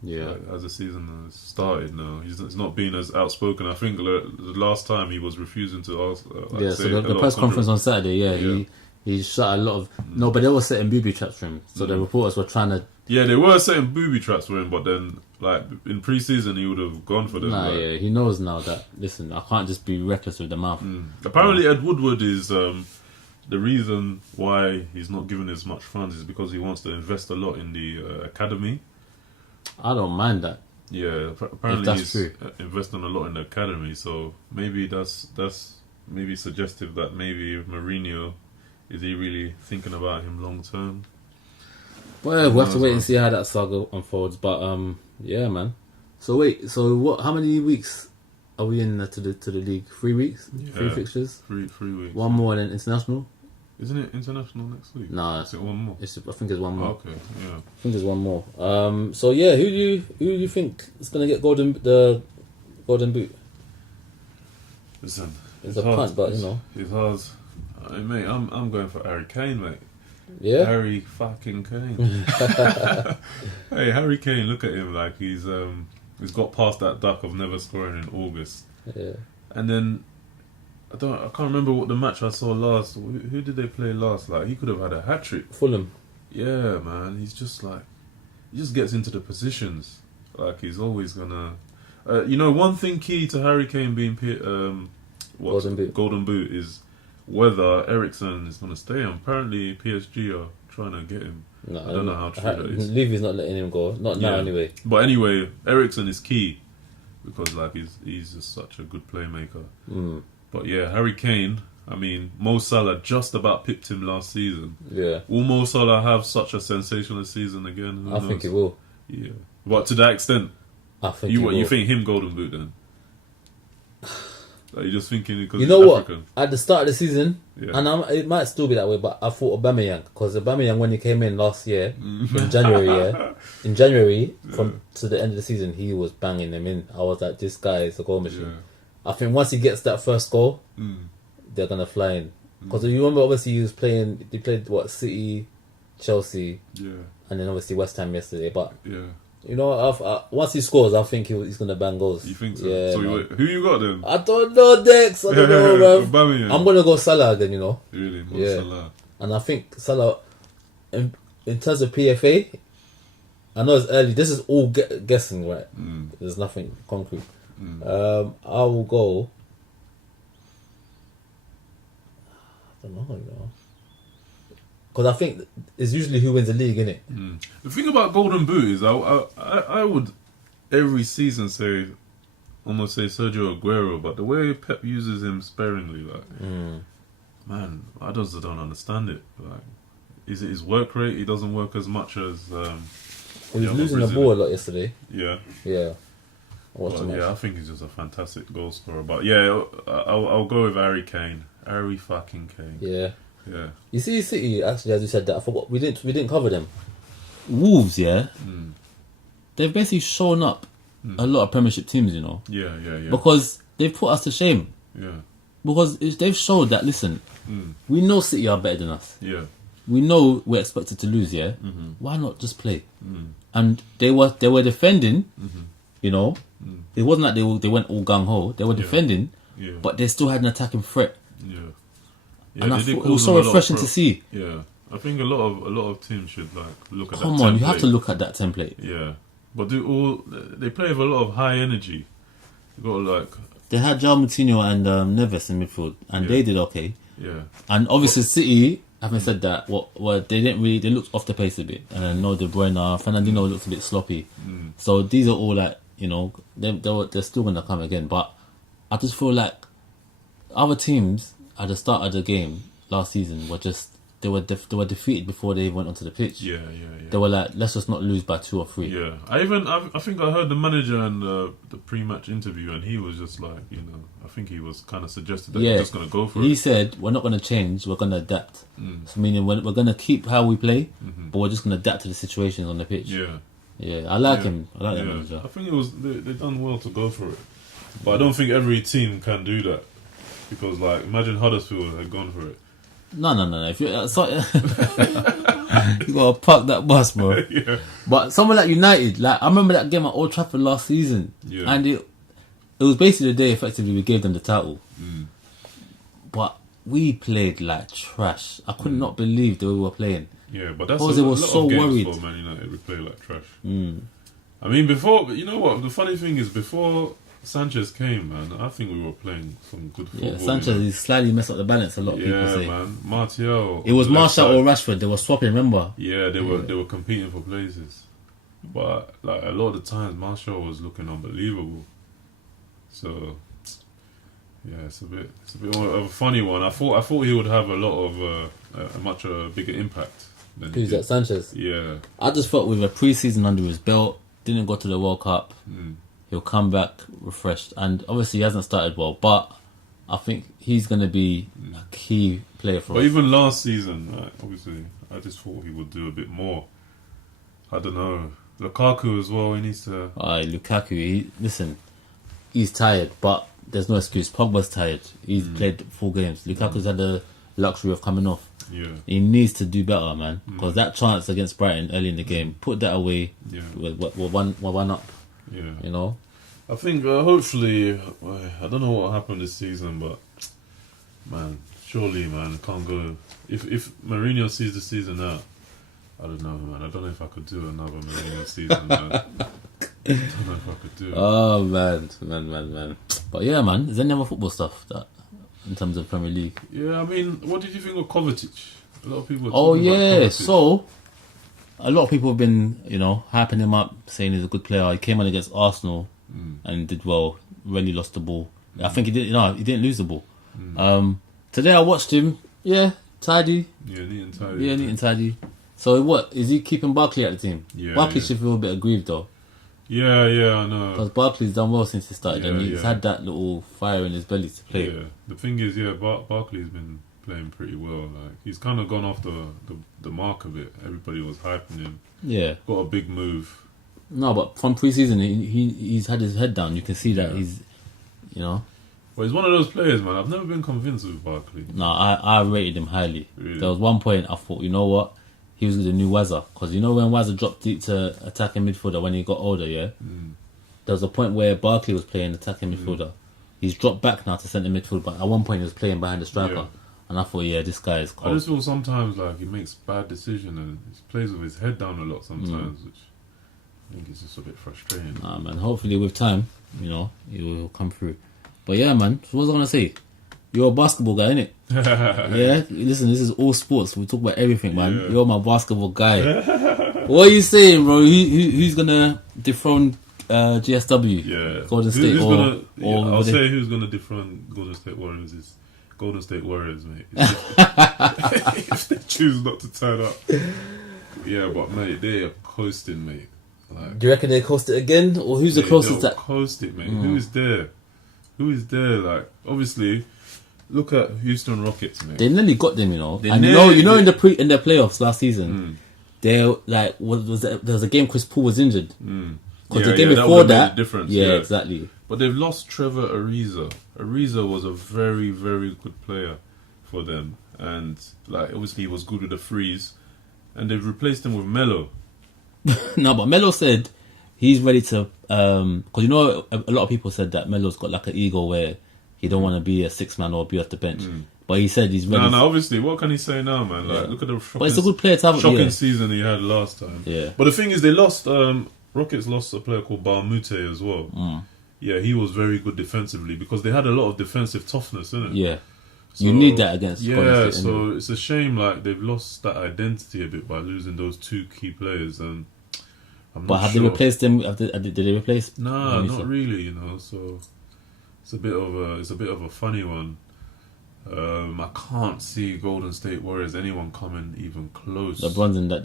Yeah, like, as the season has started now, he's not been as outspoken. I think the last time he was refusing to ask. So the press conference on Saturday, he shot a lot of... No, but they were setting booby traps for him. So the reporters were trying to... Yeah, they were setting booby traps for him, but then, like, in pre-season, he would have gone for them. He knows now that, listen, I can't just be reckless with the mouth. Apparently, Ed Woodward is... the reason why he's not giving as much funds is because he wants to invest a lot in the academy. I don't mind that. Yeah, apparently he's investing a lot in the academy, so maybe that's maybe suggestive that maybe Mourinho... Is he really thinking about him long term? Well, we'll have to wait and see how that saga unfolds. But yeah, man. So wait, what? How many weeks are we in to the league? 3 weeks? Yeah, 3 fixtures? 3 weeks. One more and then international. Isn't it international next week? Nah, is it one more? I think it's one more. Okay, yeah. I think there's one more. So yeah, who do you think is gonna get the golden boot? Listen, it's a punt, but you know, it's hard. Hey, mate, I'm going for Harry Kane, mate. Yeah, Harry fucking Kane. Hey, Harry Kane, look at him, like he's got past that duck of never scoring in August. Yeah, and then I can't remember what the match I saw last. Who did they play last? Like he could have had a hat trick. Fulham. Yeah, man, he just gets into the positions. Like he's always gonna. You know, one thing key to Harry Kane being Golden Boot is whether Eriksen is going to stay. Apparently, PSG are trying to get him. No, I don't know how true that is. Levy's not letting him go. Not now, anyway. But anyway, Eriksen is key because like he's just such a good playmaker. But yeah, Harry Kane. I mean, Mo Salah just about pipped him last season. Yeah. Will Mo Salah have such a sensational season again? I think he will. Yeah. But to that extent, I think he will. You think him Golden Boot then? Are you just thinking because you know he's what? African? At the start of the season, and it might still be that way, but I thought Aubameyang, because Aubameyang when he came in last year in January, to the end of the season, he was banging them in. I was like, this guy is a goal machine. I think once he gets that first goal, they're gonna fly in. Because you remember, obviously, he played City Chelsea, Yeah. and then obviously West Ham yesterday. But Yeah. you know, once he scores, I think he's gonna bang goals. You think so? Yeah. So man. who you got then? I don't know, Dex. I don't know, man. Aubameyang. I'm gonna go Salah again. You know. Really? Mo Yeah. Salah. And I think Salah, in terms of PFA, I know it's early. This is all guessing, right? There's nothing concrete. I will go. I don't know, you know. Because I think it's usually who wins the league, innit? The thing about Golden Boot is I would every season almost say Sergio Aguero, but the way Pep uses him sparingly, like, man, I just don't understand it. Like, is it his work rate? He doesn't work as much as. He was losing the ball a lot yesterday. Yeah. Yeah. I think he's just a fantastic goal scorer. But yeah, I'll go with Harry Kane. Harry fucking Kane. Yeah. Yeah. You see, City, actually, as you said that, I forgot, we didn't cover them. Wolves, yeah? They've basically shown up a lot of Premiership teams, you know? Yeah. Because they've put us to shame. Yeah. Because they've showed that, listen, we know City are better than us. Yeah. We know we're expected to lose, yeah? Why not just play? And they were defending, you know? It wasn't like they went all gung-ho. They were defending, but they still had an attacking threat. Yeah. And I thought it was so refreshing to see. Yeah. I think a lot of teams should look at that template. Come on, you have to look at that template. Yeah. But they play with a lot of high energy. You got they had João Moutinho and Neves in midfield, and they did okay. Yeah. And obviously City, having said that, they looked off the pace a bit. And no De Bruyne, Fernandinho looks a bit sloppy. So these are all like, you know, they're still gonna come again. But I just feel like other teams at the start of the game last season were just they were defeated before they went onto the pitch. Yeah. They were like, let's just not lose by 2 or 3. Yeah. I think I heard the manager in the pre-match interview, and he was just like, you know, I think he was kind of suggested that he's just going to go for it. He said, we're not going to change, we're going to adapt. So meaning we're going to keep how we play, but we're just going to adapt to the situations on the pitch. Yeah, I like him. I like that manager. I think they've done well to go for it. But I don't think every team can do that. Because, like, imagine Huddersfield had gone for it. No. If you you gotta park that bus, bro. Yeah. But someone like United, like I remember that game at Old Trafford last season, and it was basically the day effectively we gave them the title. But we played like trash. I could not believe the way we were playing. Yeah, but that's because a they were lot so of games worried. for Man United. We play like trash. I mean, before, you know what? The funny thing is, before Sanchez came, man, I think we were playing some good football. Yeah, Sanchez he slightly messed up the balance. A lot of people say. Yeah, man. Martial. It was Martial or Rashford. They were swapping. Remember? Yeah, they were competing for places, but like a lot of the times, Martial was looking unbelievable. So yeah, it's a bit of a funny one. I thought he would have a lot of a much bigger impact than Who's that, Sanchez? Yeah. I just felt with a pre-season under his belt, didn't go to the World Cup. He'll come back refreshed, and obviously he hasn't started well, but I think he's going to be a key player for us. But even last season, obviously, I just thought he would do a bit more. I don't know. Lukaku as well, he needs to... Lukaku, he's tired, but there's no excuse. Pogba's tired. He's played 4 games. Lukaku's had the luxury of coming off. Yeah. He needs to do better, man, because that chance against Brighton early in the game, put that away. Yeah. We're one up. Yeah. You know? I think hopefully, I don't know what happened this season, but man, surely, man, can't go. If Mourinho sees the season out, I don't know, man. I don't know if I could do another Mourinho season, man. I don't know if I could do it. Oh man. But yeah, man, is there any other football stuff that in terms of Premier League? Yeah, I mean, what did you think of Kovacic? A lot of people. About Kovacic. So a lot of people have been, hyping him up, saying he's a good player. He came on against Arsenal and did well. Really lost the ball. I think he didn't lose the ball. Today I watched him. Yeah, tidy. Yeah, neat and tidy. Yeah, neat and tidy. So what is he keeping Barkley at the team? Yeah, Barkley should feel a bit aggrieved though. Yeah, I know. Because Barkley's done well since he started, and he's yeah. had that little fire in his belly to play. Yeah, the thing is, Barkley's been playing pretty well. Like he's kind of gone off the mark a bit. Everybody was hyping him. Yeah, got a big move. No, but from pre-season, he's had his head down. You can see that he's, Well, he's one of those players, man. I've never been convinced with Barkley. No, I rated him highly. Really? There was one point I thought, you know what, he was the new Wazza. Because you know when Wazza dropped deep to attacking midfielder when he got older, yeah? There was a point where Barkley was playing attacking midfielder. He's dropped back now to centre midfield, but at one point he was playing behind the striker. Yeah. And I thought, yeah, this guy is cold. I just feel sometimes like he makes bad decisions and he plays with his head down a lot sometimes, which I think is just a bit frustrating. Nah, man. Hopefully with time, you know, he will come through. But yeah, man. So what was I gonna say? You're a basketball guy, innit? Yeah. Listen, this is all sports. We talk about everything, man. Yeah. You're my basketball guy. What are you saying, bro? Who's gonna dethrone GSW? Yeah. Golden State who's or gonna, or I'll they- say who's gonna dethrone Golden State Warriors is Golden State Warriors, mate. If they choose not to turn up. Yeah, but mate, they are coasting, mate. Like, Do you reckon they coast it again, or who's the closest? they'll That coast it, mate. Who is there? Who is there? Like, obviously, look at Houston Rockets, mate. they nearly got them, you know. They And nearly you know, in did. the playoffs last season, they like there was a game Chris Paul was injured. Because the game that before would've made that, a difference, yeah, exactly. But they've lost Trevor Ariza. Ariza was a very, very good player for them, and like obviously he was good with the freeze, and they've replaced him with Melo. No, but Melo said he's ready to, because you know a lot of people said that Melo's got like an ego where he don't want to be a 6-man or be off the bench. But he said he's ready. No, obviously, what can he say now, man? Like, look at the shocking, But it's a good player to have. shocking Yeah. season he had last time. Yeah. But the thing is, they lost. Rockets lost a player called Balmute as well. Yeah, he was very good defensively because they had a lot of defensive toughness, innit? Yeah. So, You need that against Yeah, Golden State so anyway. it's a shame like they've lost that identity a bit by losing those two key players, and I'm But not have sure. they replaced them? Did they replace? Nah, Let me not see. really. You know, so it's a bit of a funny one. I can't see Golden State Warriors anyone coming even close. LeBron's in that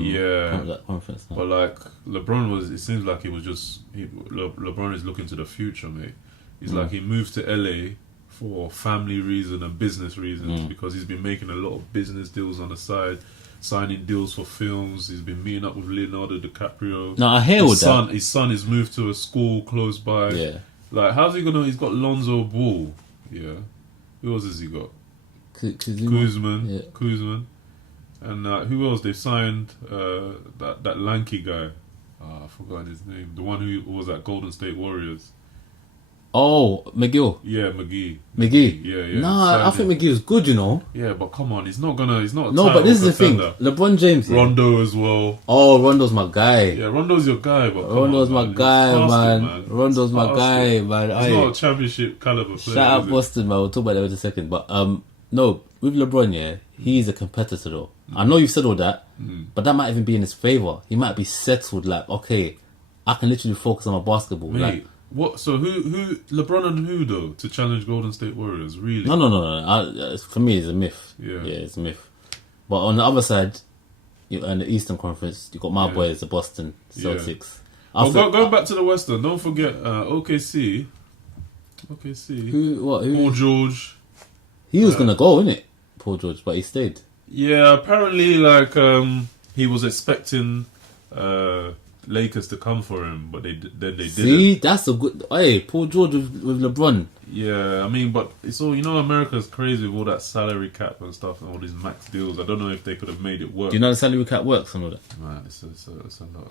Yeah. that conference. Now. But like LeBron it seems like he was LeBron is looking to the future, mate. He's like he moved to LA for family reason and business reasons because he's been making a lot of business deals on the side, signing deals for films. He's been meeting up with Leonardo DiCaprio. No, I hear all that. His son has moved to a school close by. Yeah. Like, how's he gonna? He's got Lonzo Ball. Yeah. Who else has he got? Kuzma. Yeah. Kuzman. And who else? They've signed that lanky guy. I forgot his name. The one who was at Golden State Warriors. Oh, McGill. Yeah, McGee. McGee. Yeah. Nah, I Signed think McGee is good, you know. Yeah, but come on, he's not a No, but this is the thing. contender. LeBron James. Yeah. Rondo as well. Oh, Rondo's my guy. Yeah, Rondo's your guy, but come Rondo's on, my man. guy, He's past man. it, Rondo's He's my past guy, it. man. He's Aye. not a championship caliber player. Shout out is it? Boston, man. We'll talk about that in a second. But no, with LeBron, yeah, he's a competitor though. I know you said all that, but that might even be in his favor. He might be settled. Like, okay, I can literally focus on my basketball. Mate, Like, what? So who? LeBron and who though to challenge Golden State Warriors? Really? no. For me, it's a myth. Yeah. It's a myth. But on the other side, in the Eastern Conference, you got my boys, the Boston Celtics. Well, going back to the Western, don't forget OKC. Who? Paul George. He was gonna go, innit? Paul George, but he stayed. Yeah, apparently, like he was expecting Lakers to come for him, but they didn't. See, that's a good. Hey, Paul George with LeBron. Yeah, I mean, but it's all, you know, America's crazy with all that salary cap and stuff and all these max deals. I don't know if they could have made it work. Do you know the salary cap works and all that? Man, it's a lot.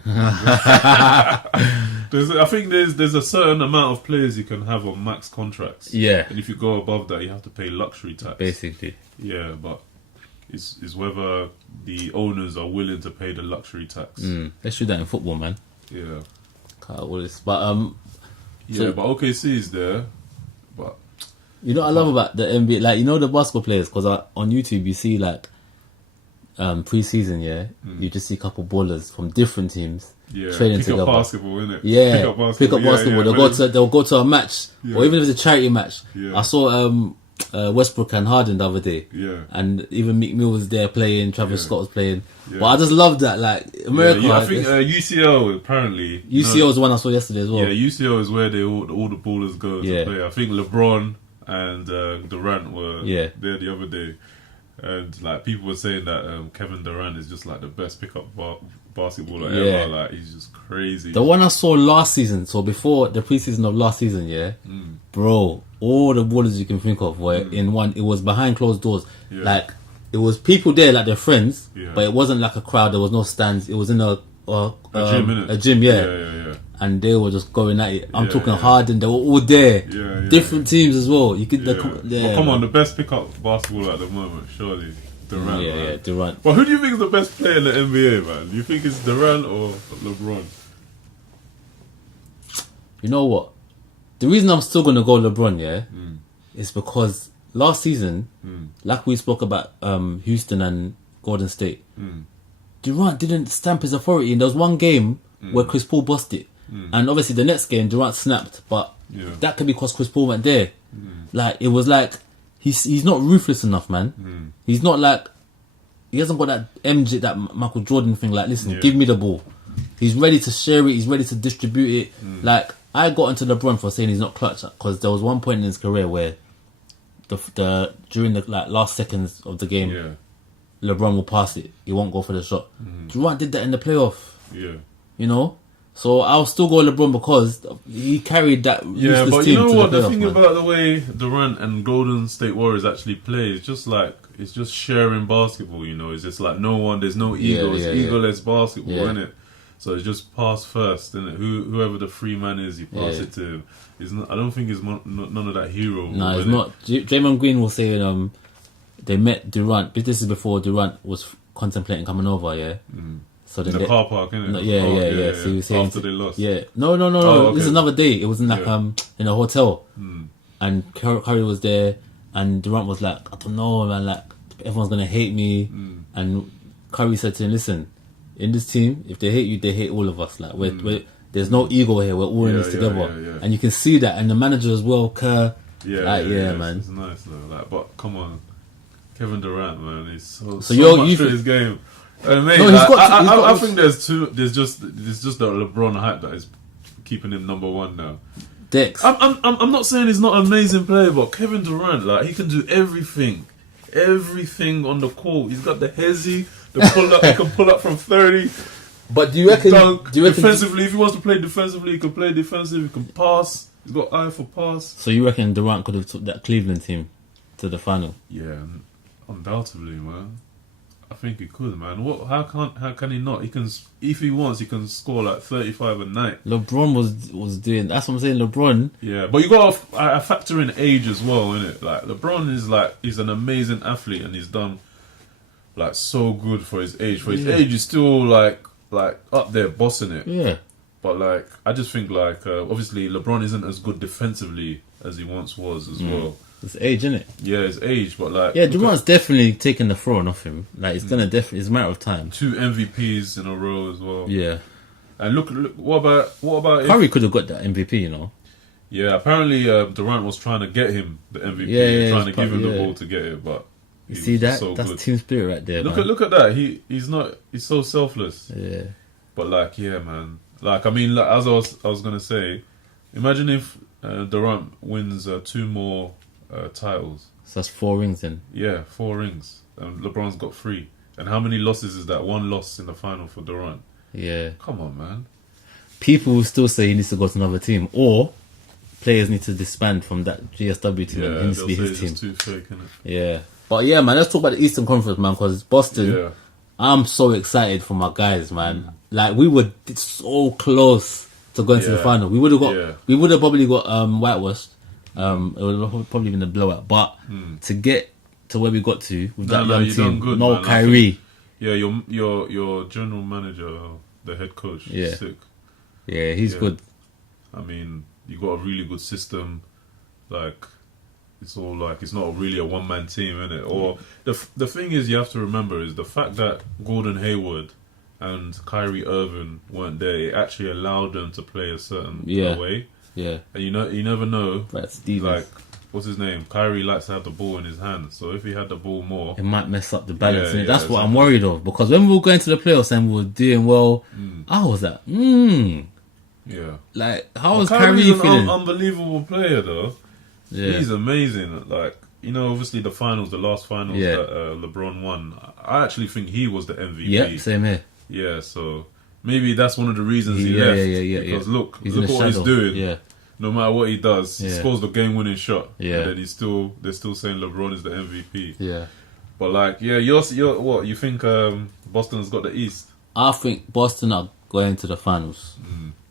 I think there's a certain amount of players you can have on max contracts. Yeah. And if you go above that, you have to pay luxury tax. Basically. Yeah, but it's whether the owners are willing to pay the luxury tax. Let's do that in football, man. Yeah. Cut out all this. But Yeah, but OKC is there. But you know what I love about the NBA, like, you know, the basketball players, because on YouTube you see like pre-season, you just see a couple ballers from different teams training pick together. up basketball, innit? Yeah, Pick up basketball. Yeah. They'll go to a match, or even if it's a charity match. Yeah. I saw Westbrook and Harden the other day, and even Meek Mill was there playing. Travis Scott was playing. Yeah. But I just love that, like, America. I think UCL apparently. UCL was the one I saw yesterday as well. Yeah, UCL is where all the ballers go to play. I think LeBron and Durant were there the other day, and like people were saying that Kevin Durant is just like the best pickup basketballer ever. Like, he's just crazy. The one I saw last season, so before the preseason of last season, bro, all the ballers you can think of were in one. It was behind closed doors. Yeah. Like, it was people there like their friends, Yeah. but it wasn't like a crowd. There was no stands. It was in a gym, innit? a gym, yeah. Yeah. And they were just going at it. I'm Yeah, talking yeah. Harden. They were all there. Yeah. Different teams as well. You could, Yeah. yeah, But come on, man. the best pickup basketball at the moment, surely Durant. Yeah, man. yeah, Durant. But who do you think is the best player in the NBA, man? Do you think it's Durant or LeBron? You know what? The reason I'm still gonna go LeBron, yeah, is because last season, like we spoke about Houston and Golden State, Durant didn't stamp his authority, and there was one game where Chris Paul busted, and obviously the next game Durant snapped, but that could be because Chris Paul went there. Like it was like he's not ruthless enough, man. He's not like he hasn't got that MJ, that Michael Jordan thing. Like, listen, give me the ball. He's ready to share it. He's ready to distribute it. Like I got into LeBron for saying he's not clutch because there was one point in his career where the during the like last seconds of the game, LeBron will pass it. He won't go for the shot. Durant did that in the playoff. Yeah. You know, so I'll still go LeBron because he carried that. Yeah, but team you know to what? the The playoff, thing man. about the way Durant and Golden State Warriors actually play is just like it's just sharing basketball. You know, it's just like there's no ego. It's egoless basketball, isn't it? So it's just pass first, and whoever the free man is, you pass it to him. It's not, I don't think it's none of that hero. No, it's not. Draymond Green was saying they met Durant, but this is before Durant was contemplating coming over, yeah. So in the car park, innit? No, yeah. So he was saying after they lost. Yeah, no. Okay. This is another day. It was in like in a hotel, and Curry was there, and Durant was like, I don't know, man. Like everyone's gonna hate me, and Curry said to him, listen. In this team, if they hate you, they hate all of us. Like we're there's no ego here. We're all in this together, and you can see that. And the manager as well, Kerr. Man. It's nice though. Like, but come on, Kevin Durant, man, he's so much to his game. Mate, No, I think there's just the LeBron hype that is keeping him number one now. Dex. I'm not saying he's not an amazing player, but Kevin Durant, like he can do everything on the court. He's got the hezzy. The pull up, he can pull up from 30. But do you reckon? Defensively, if he wants to play defensively, he can play defensive. He can pass. He's got eye for pass. So you reckon Durant could have took that Cleveland team to the final? Yeah, undoubtedly, man. I think he could, man. How can he not? He can, if he wants, he can score like 35 a night. LeBron was doing. That's what I'm saying. LeBron. Yeah, but you got to factor in age as well, innit? Like LeBron is like he's an amazing athlete and he's done like so good for his age. For his age, he's still like up there bossing it. Yeah. But like I just think like obviously LeBron isn't as good defensively as he once was as well. It's age, isn't it? Yeah, his age, but like Durant's definitely taking the throne off him. Like it's gonna definitely. It's a matter of time. 2 MVPs in a row as well. Yeah. And look, what about Curry could have got that MVP, you know. Yeah, apparently Durant was trying to get him the MVP, trying to give him the ball to get it, but you see that? So that's good. team spirit right there. Look at that. He's so selfless. Yeah. But like, yeah, man. Like, I mean, like, as I was gonna say, imagine if Durant wins 2 more titles. So that's 4 rings then. Yeah, 4 rings, and LeBron's got 3. And how many losses is that? 1 loss in the final for Durant. Yeah. Come on, man. People will still say he needs to go to another team, or players need to disband from that GSW team. Yeah, He needs to be they'll his say team. it's too fake, innit? Yeah. But yeah, man, let's talk about the Eastern Conference, man, because Boston. Yeah. I'm so excited for my guys, man. Like we were so close to going to the final. We would have got. We would have probably got whitewashed. It would have probably been a blowout. But to get to where we got to with that young team, good, no man. Kyrie. Yeah, your general manager, the head coach, is sick. Yeah, he's good. I mean, you got a really good system. Like, it's all like it's not really a one-man team, innit? Or the thing is, you have to remember is the fact that Gordon Hayward and Kyrie Irving weren't there. It actually allowed them to play a certain way. Yeah, and you never know. Brad Stevens. Like, what's his name? Kyrie likes to have the ball in his hand. So if he had the ball more, it might mess up the balance. That's what I'm worried of. Because when we were going to the playoffs and we were doing well, I was like, yeah. Like, how was Kyrie feeling? An unbelievable player, though. Yeah. He's amazing. Like, obviously the last finals that LeBron won, I actually think he was the MVP. Yeah, same here. Yeah, so maybe that's one of the reasons he left. Because look what he's doing. Yeah. No matter what he does, he scores the game-winning shot. Yeah. And then they're still saying LeBron is the MVP. Yeah. But like, yeah, you're what you think? Boston's got the East. I think Boston are going to the finals.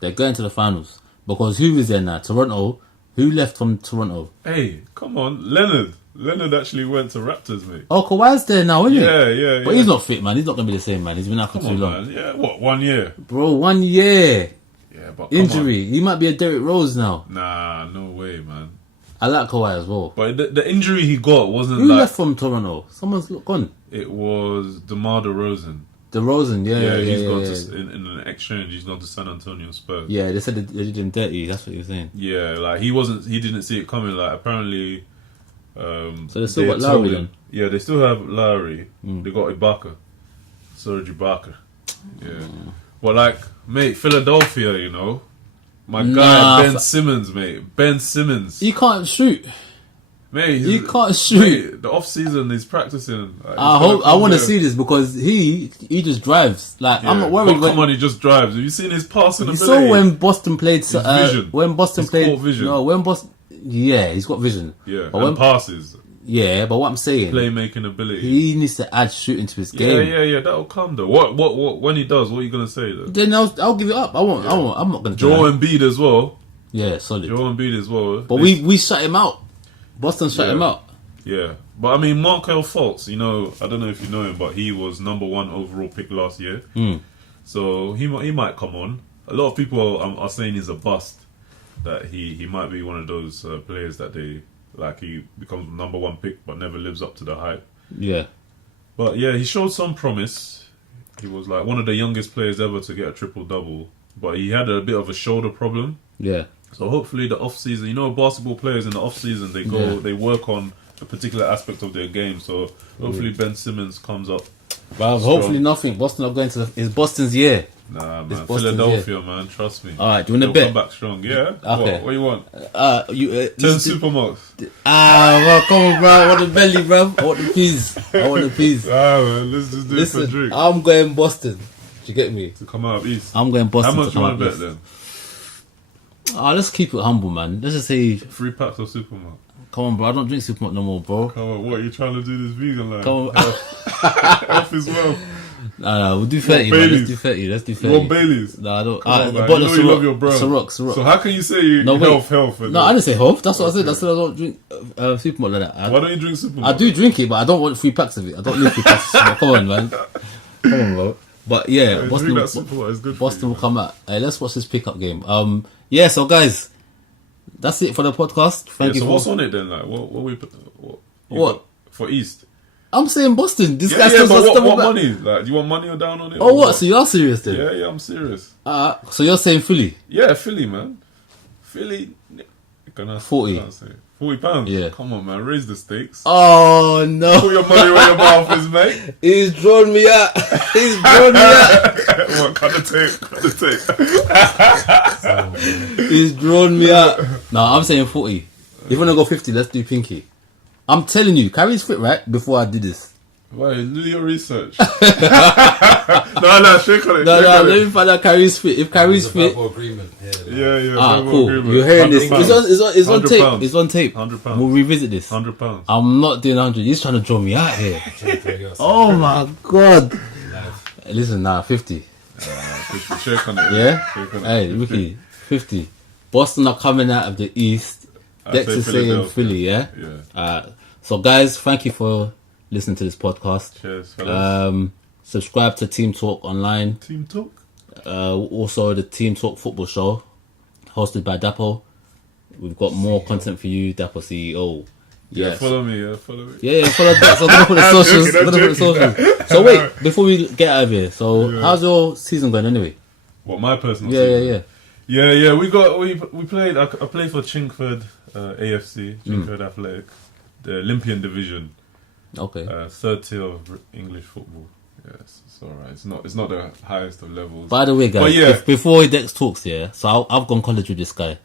They're going to the finals because who is there now? Toronto. Who left from Toronto? Hey, come on, Leonard. Leonard actually went to Raptors, mate. Oh, Kawhi's there now, isn't he? Yeah. But he's not fit, man. He's not going to be the same, man. He's been out for too long. Man. Yeah, what, 1 year? Bro, 1 year. Yeah, but Injury. He might be a Derrick Rose now. Nah, no way, man. I like Kawhi as well. But the injury he got wasn't Who like... left from Toronto? Someone's gone. It was DeMar DeRozan. DeRozan, yeah. He's gone to... In an exchange, he's gone to San Antonio Spurs. Yeah, they said they did him dirty. That's what he was saying. Yeah, like, he didn't see it coming. Like, apparently... so they still got Lowry then? Yeah, they still have Lowry. They got Ibaka. Serge Ibaka. Yeah. But like, mate, Philadelphia, you know... My guy, Ben Simmons, mate. Ben Simmons. He can't shoot. Mate, he can't shoot. Mate, the off season he's practicing. Like, I want to see this because he just drives. Like I'm not worried. Come on, he just drives. Have you seen his passing ability? You saw when Boston played. Vision. When Boston his played. Vision. No, when Boston. Yeah, he's got vision. Yeah, but when passes. Yeah, but what I'm saying, playmaking ability. He needs to add shooting to his game. Yeah. That'll come though. What? When he does, what are you gonna say though? Then I'll give it up. I'm not gonna. Joel Embiid as well. Yeah, solid. Joel Embiid as well. But we shut him out. Boston shut him out. Yeah, but I mean, Markelle Fultz, you know, I don't know if you know him, but he was #1 overall pick last year. So he might come on. A lot of people are saying he's a bust. That he might be one of those players that they like. He becomes #1 pick, but never lives up to the hype. Yeah. But yeah, he showed some promise. He was like one of the youngest players ever to get a triple-double. But he had a bit of a shoulder problem. Yeah. So hopefully the off-season, you know, basketball players in the off-season, they work on a particular aspect of their game. So hopefully Ben Simmons comes up. Well, hopefully nothing. Boston are going to it's Boston's year. Nah, man. Philadelphia, man. Trust me. Alright, do you want to bet? Come back strong. Yeah? Okay. What you want? 10 supermarks. Well, come on, bro. I want the belly, bro. I want the peas. Man. Let's just do it for a drink. I'm going Boston. Do you get me? To come out east. I'm going Boston. How much you want to bet then? Let's keep it humble, man. Let's just say 3 packs of Supermark. Come on, bro. I don't drink Supermark no more, bro. Come on, what are you trying to do this vegan life? Come on. Off as well. Nah, we'll do 30, man. Let's do 30. You want Baileys? Nah, I don't. I you love your bro. Ciroc. So how can you say you health? No, I didn't say health. That's what I said. I said I don't drink Supermark like that. Why don't you drink Supermark? I do drink it, but I don't want 3 packs of it. I don't need 3 packs of Supermark. Come on, man. Come on, bro. But yeah, Boston will come out. Hey, let's watch this pickup game. Yeah, so guys, that's it for the podcast. Thank you. So what's on it then? Like, what for East? I'm saying Boston. This guy's but what money? Like, do you want money or down on it? Oh, what? So you're serious then? Yeah, I'm serious. So you're saying Philly? Yeah, Philly, man. Philly. 40. £40. Yeah. Come on, man. Raise the stakes. Oh no! Put your money where your mouth is, mate. He's drawn me out. Come on, cut the tape. He's drawn me out. No, I'm saying 40. If you want to go 50, let's do Pinky. I'm telling you, Kyrie's fit, right? Before I did this. Wait, do your research. No, shake on it. No, let me find out Kyrie's fit. If Kyrie's fit, agreement. Yeah. Cool. Agreement. You're hearing this? It's on tape. £100. It's on tape. £100. We'll revisit this. £100. I'm not doing 100. He's trying to draw me out here. Oh my god! Listen, 50. 50. Shake on it. Yeah. Shake on it. Hey, Ricky, 50. Boston are coming out of the East. Dex is saying Philly. Yeah. So guys, thank you for listening to this podcast. Cheers, fellas. Subscribe to Team Talk Online. Team Talk. Also the Team Talk Football Show, hosted by Dapo. We've got more content for you, Dapo CEO. Yeah, follow me. Yeah, follow that. So I'm gonna put the socials. So wait, before we get out of here, how's your season going anyway? What, my personal season? Yeah. We played. I played for Chingford AFC, Chingford Athletic, the Olympian division. Okay. 3rd tier of English football. Yes, it's alright. It's not the highest of levels. By the way, guys, before Dex talks, so I've gone college with this guy,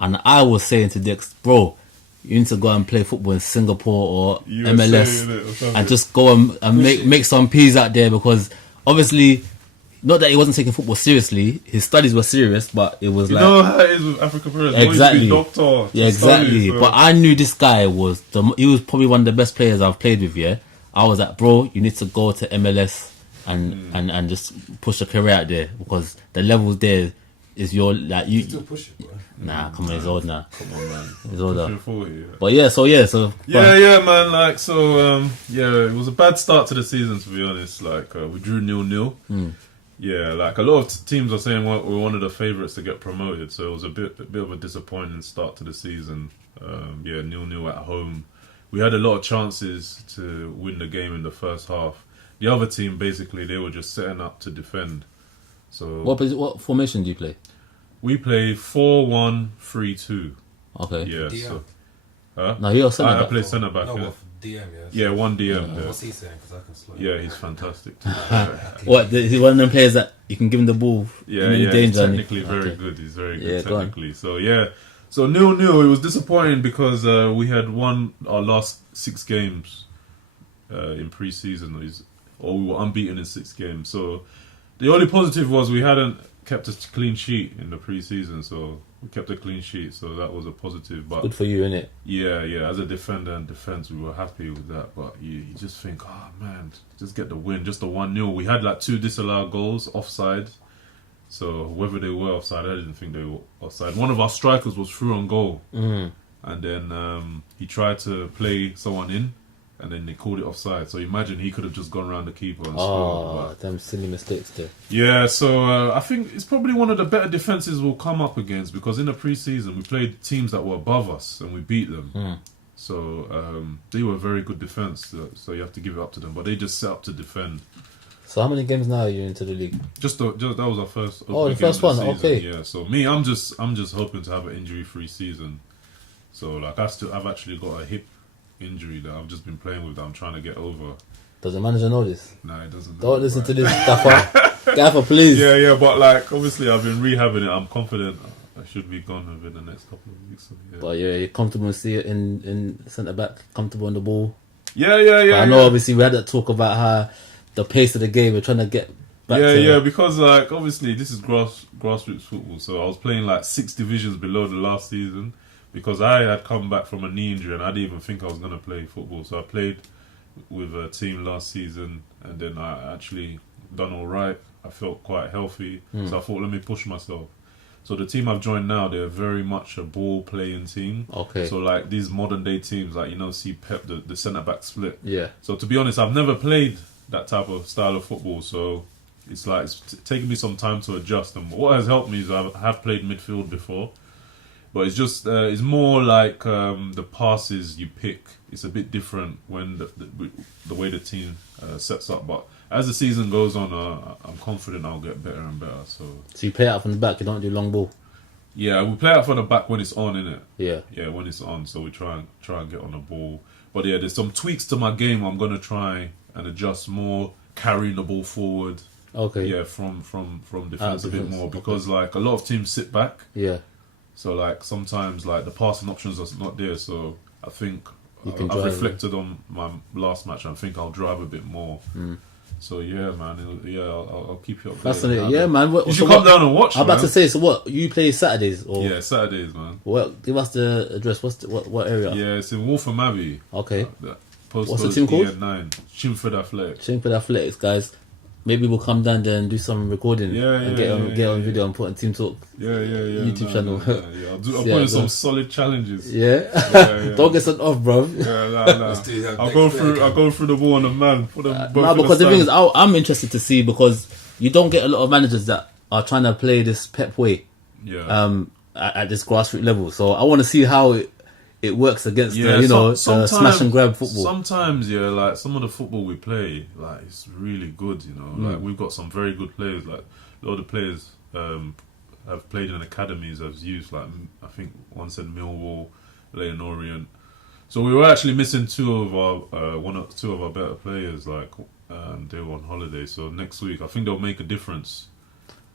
and I was saying to Dex, bro, you need to go and play football in Singapore or MLS, and just go and make some peas out there, because obviously, not that he wasn't taking football seriously, his studies were serious, but it was you know how it is with Africa Perez. Exactly. Doctor, exactly. So. But I knew this guy he was probably one of the best players I've played with, yeah. I was like, bro, you need to go to MLS and just push a career out there, because the levels there is your like you. Still push it, bro. Nah, come on, he's old now. Come on, man. He's older. Pushing 40, yeah. But yeah, man. Like, so, it was a bad start to the season, to be honest. Like, we drew 0-0. Yeah, like a lot of teams are saying we're one of the favourites to get promoted, so it was a bit of a disappointing start to the season. 0-0 at home. We had a lot of chances to win the game in the first half. The other team, basically, they were just setting up to defend. So what formation do you play? we play 4-1-3-2. Okay. Yeah. DM. So, No, you're centre I back. play centre back. No, Yeah. well, DM, yeah. Yeah, one DM. Yeah. What's he saying? Because I can slow Yeah, he's fantastic. Too. What? Is he one of them players that you can give him the ball? Yeah, in any he's danger? technically very Okay. good. He's very good Yeah, go on. technically. So yeah, so 0-0. It was disappointing because we had won our last 6 games in pre-season, or we were unbeaten in 6 games. So the only positive was we hadn't kept a clean sheet in the pre-season, so we kept a clean sheet. So that was a positive. But Good for you, innit? yeah, as a defender and defense, we were happy with that. But you just think, oh man, just get the win, just the 1-0. We had like 2 disallowed goals offside. So whether they were offside, I didn't think they were offside. One of our strikers was through on goal, and then he tried to play someone in, and then they called it offside. So imagine he could have just gone around the keeper and scored. Oh, them silly mistakes there. Yeah, so I think it's probably one of the better defenses we'll come up against, because in the pre-season we played teams that were above us and we beat them. So they were very good defense. So you have to give it up to them. But they just set up to defend. So how many games now are you into the league? Just that was our first. Oh, the game first of the one. season. Okay. Yeah. So me, I'm just hoping to have an injury-free season. So like I've actually got a hip injury that I've just been playing with that I'm trying to get over. Does the manager know this? Nah, it doesn't. Don't listen to this, Gaffer. Gaffer, please. Yeah, but like obviously I've been rehabbing it. I'm confident I should be gone within the next couple of weeks. So, yeah. But yeah, you're comfortable to see it in centre back, comfortable on the ball. Yeah. But I know obviously we had that talk about how the pace of the game, we're trying to get back to... Yeah, because like obviously this is grassroots football, so I was playing like 6 divisions below the last season because I had come back from a knee injury and I didn't even think I was going to play football. So I played with a team last season and then I actually done all right. I felt quite healthy, so I thought, let me push myself. So the team I've joined now, they're very much a ball-playing team. Okay. So like these modern-day teams, like see Pep, the centre-back split. Yeah. So to be honest, I've never played that type of style of football, so it's like it's taken me some time to adjust. And what has helped me is I have played midfield before, but it's just it's more like the passes you pick. It's a bit different when the way the team sets up. But as the season goes on, I'm confident I'll get better and better. So you play out from the back, you don't do long ball? yeah, we play out for the back when it's on, innit? Yeah, when it's on. So we try and get on the ball. But yeah, there's some tweaks to my game. I'm gonna try and adjust more, carrying the ball forward. Okay. Yeah, from defense a bit defense, more because like a lot of teams sit back. Yeah. So like sometimes like the passing options are not there. So I think can I've drive, reflected on my last match. I think I'll drive a bit more. So yeah, man. I'll keep you updated. Fascinating. Yeah, man. You should come down and watch. I'm about man. to say. So what? You play Saturdays or? Yeah, Saturdays, man. Well, give us the address. What area? Yeah, it's in Waltham Abbey. Okay. What's the team called? EN9. Chimford Athletics. Chimford Athletics, guys. Maybe we'll come down there and do some recording. And get on video and put on Team Talk. YouTube channel. I'll put in some solid challenges. Yeah. Don't get sent off, bro. I'll go through the ball on the man. Because the thing is, I'm interested to see because you don't get a lot of managers that are trying to play this Pep way. Yeah. At this grassroots level. So I want to see how it works against the smash and grab football. Sometimes, like some of the football we play, like it's really good. Like we've got some very good players. Like a lot of the players have played in academies. I've used like I think one said Millwall, Leyton Orient. So we were actually missing two of our better players. Like they were on holiday. So next week, I think they'll make a difference.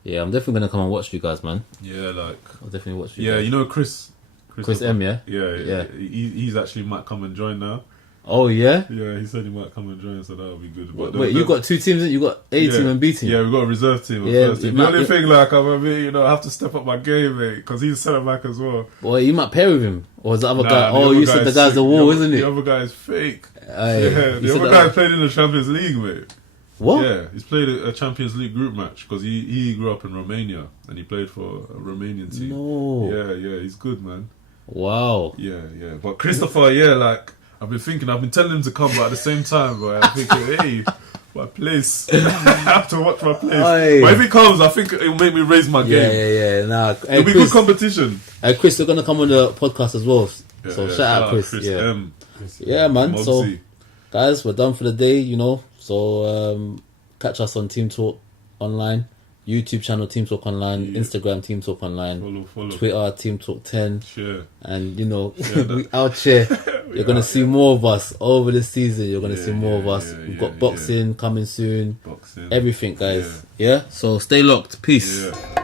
Yeah, I'm definitely gonna come and watch you guys, man. Yeah, like I'll definitely watch you. Yeah, guys. Chris M, yeah? Yeah. He's actually might come and join now. Oh yeah. Yeah, he said he might come and join, so that would be good. But Wait, you got two teams. You got A team and B team. Yeah, we got a reserve team. Yeah, First team. The only thing, like, I have to step up my game, mate, because he's centre back as well. Boy, you might pair with him, or is the other guy? The Oh, other you said the guy's the wall, isn't it? The other guy is fake. Aye. The other guy played in the Champions League, mate. What? Yeah, he's played a Champions League group match because he grew up in Romania and he played for a Romanian team. No. Yeah, he's good, man. Wow. Yeah. But Christopher, like, I've been telling him to come, but at the same time, boy, I'm thinking, hey, my place. I have to watch my place. Aye. But if he comes, I think it'll make me raise my game. Yeah. Nah, It'll be good competition. Hey, Chris, they're gonna come on the podcast as well. So shout out Chris. M. Yeah, man. Mobsy. So, guys, we're done for the day. So catch us on Team Talk Online, YouTube channel Team Talk Online, Instagram Team Talk Online, Follow. Twitter Team Talk 10, Share. and we out here. You're gonna see more of us over the season. You're gonna see more of us. We've got boxing coming soon. Boxing. Everything, guys. Yeah. So stay locked. Peace. Yeah.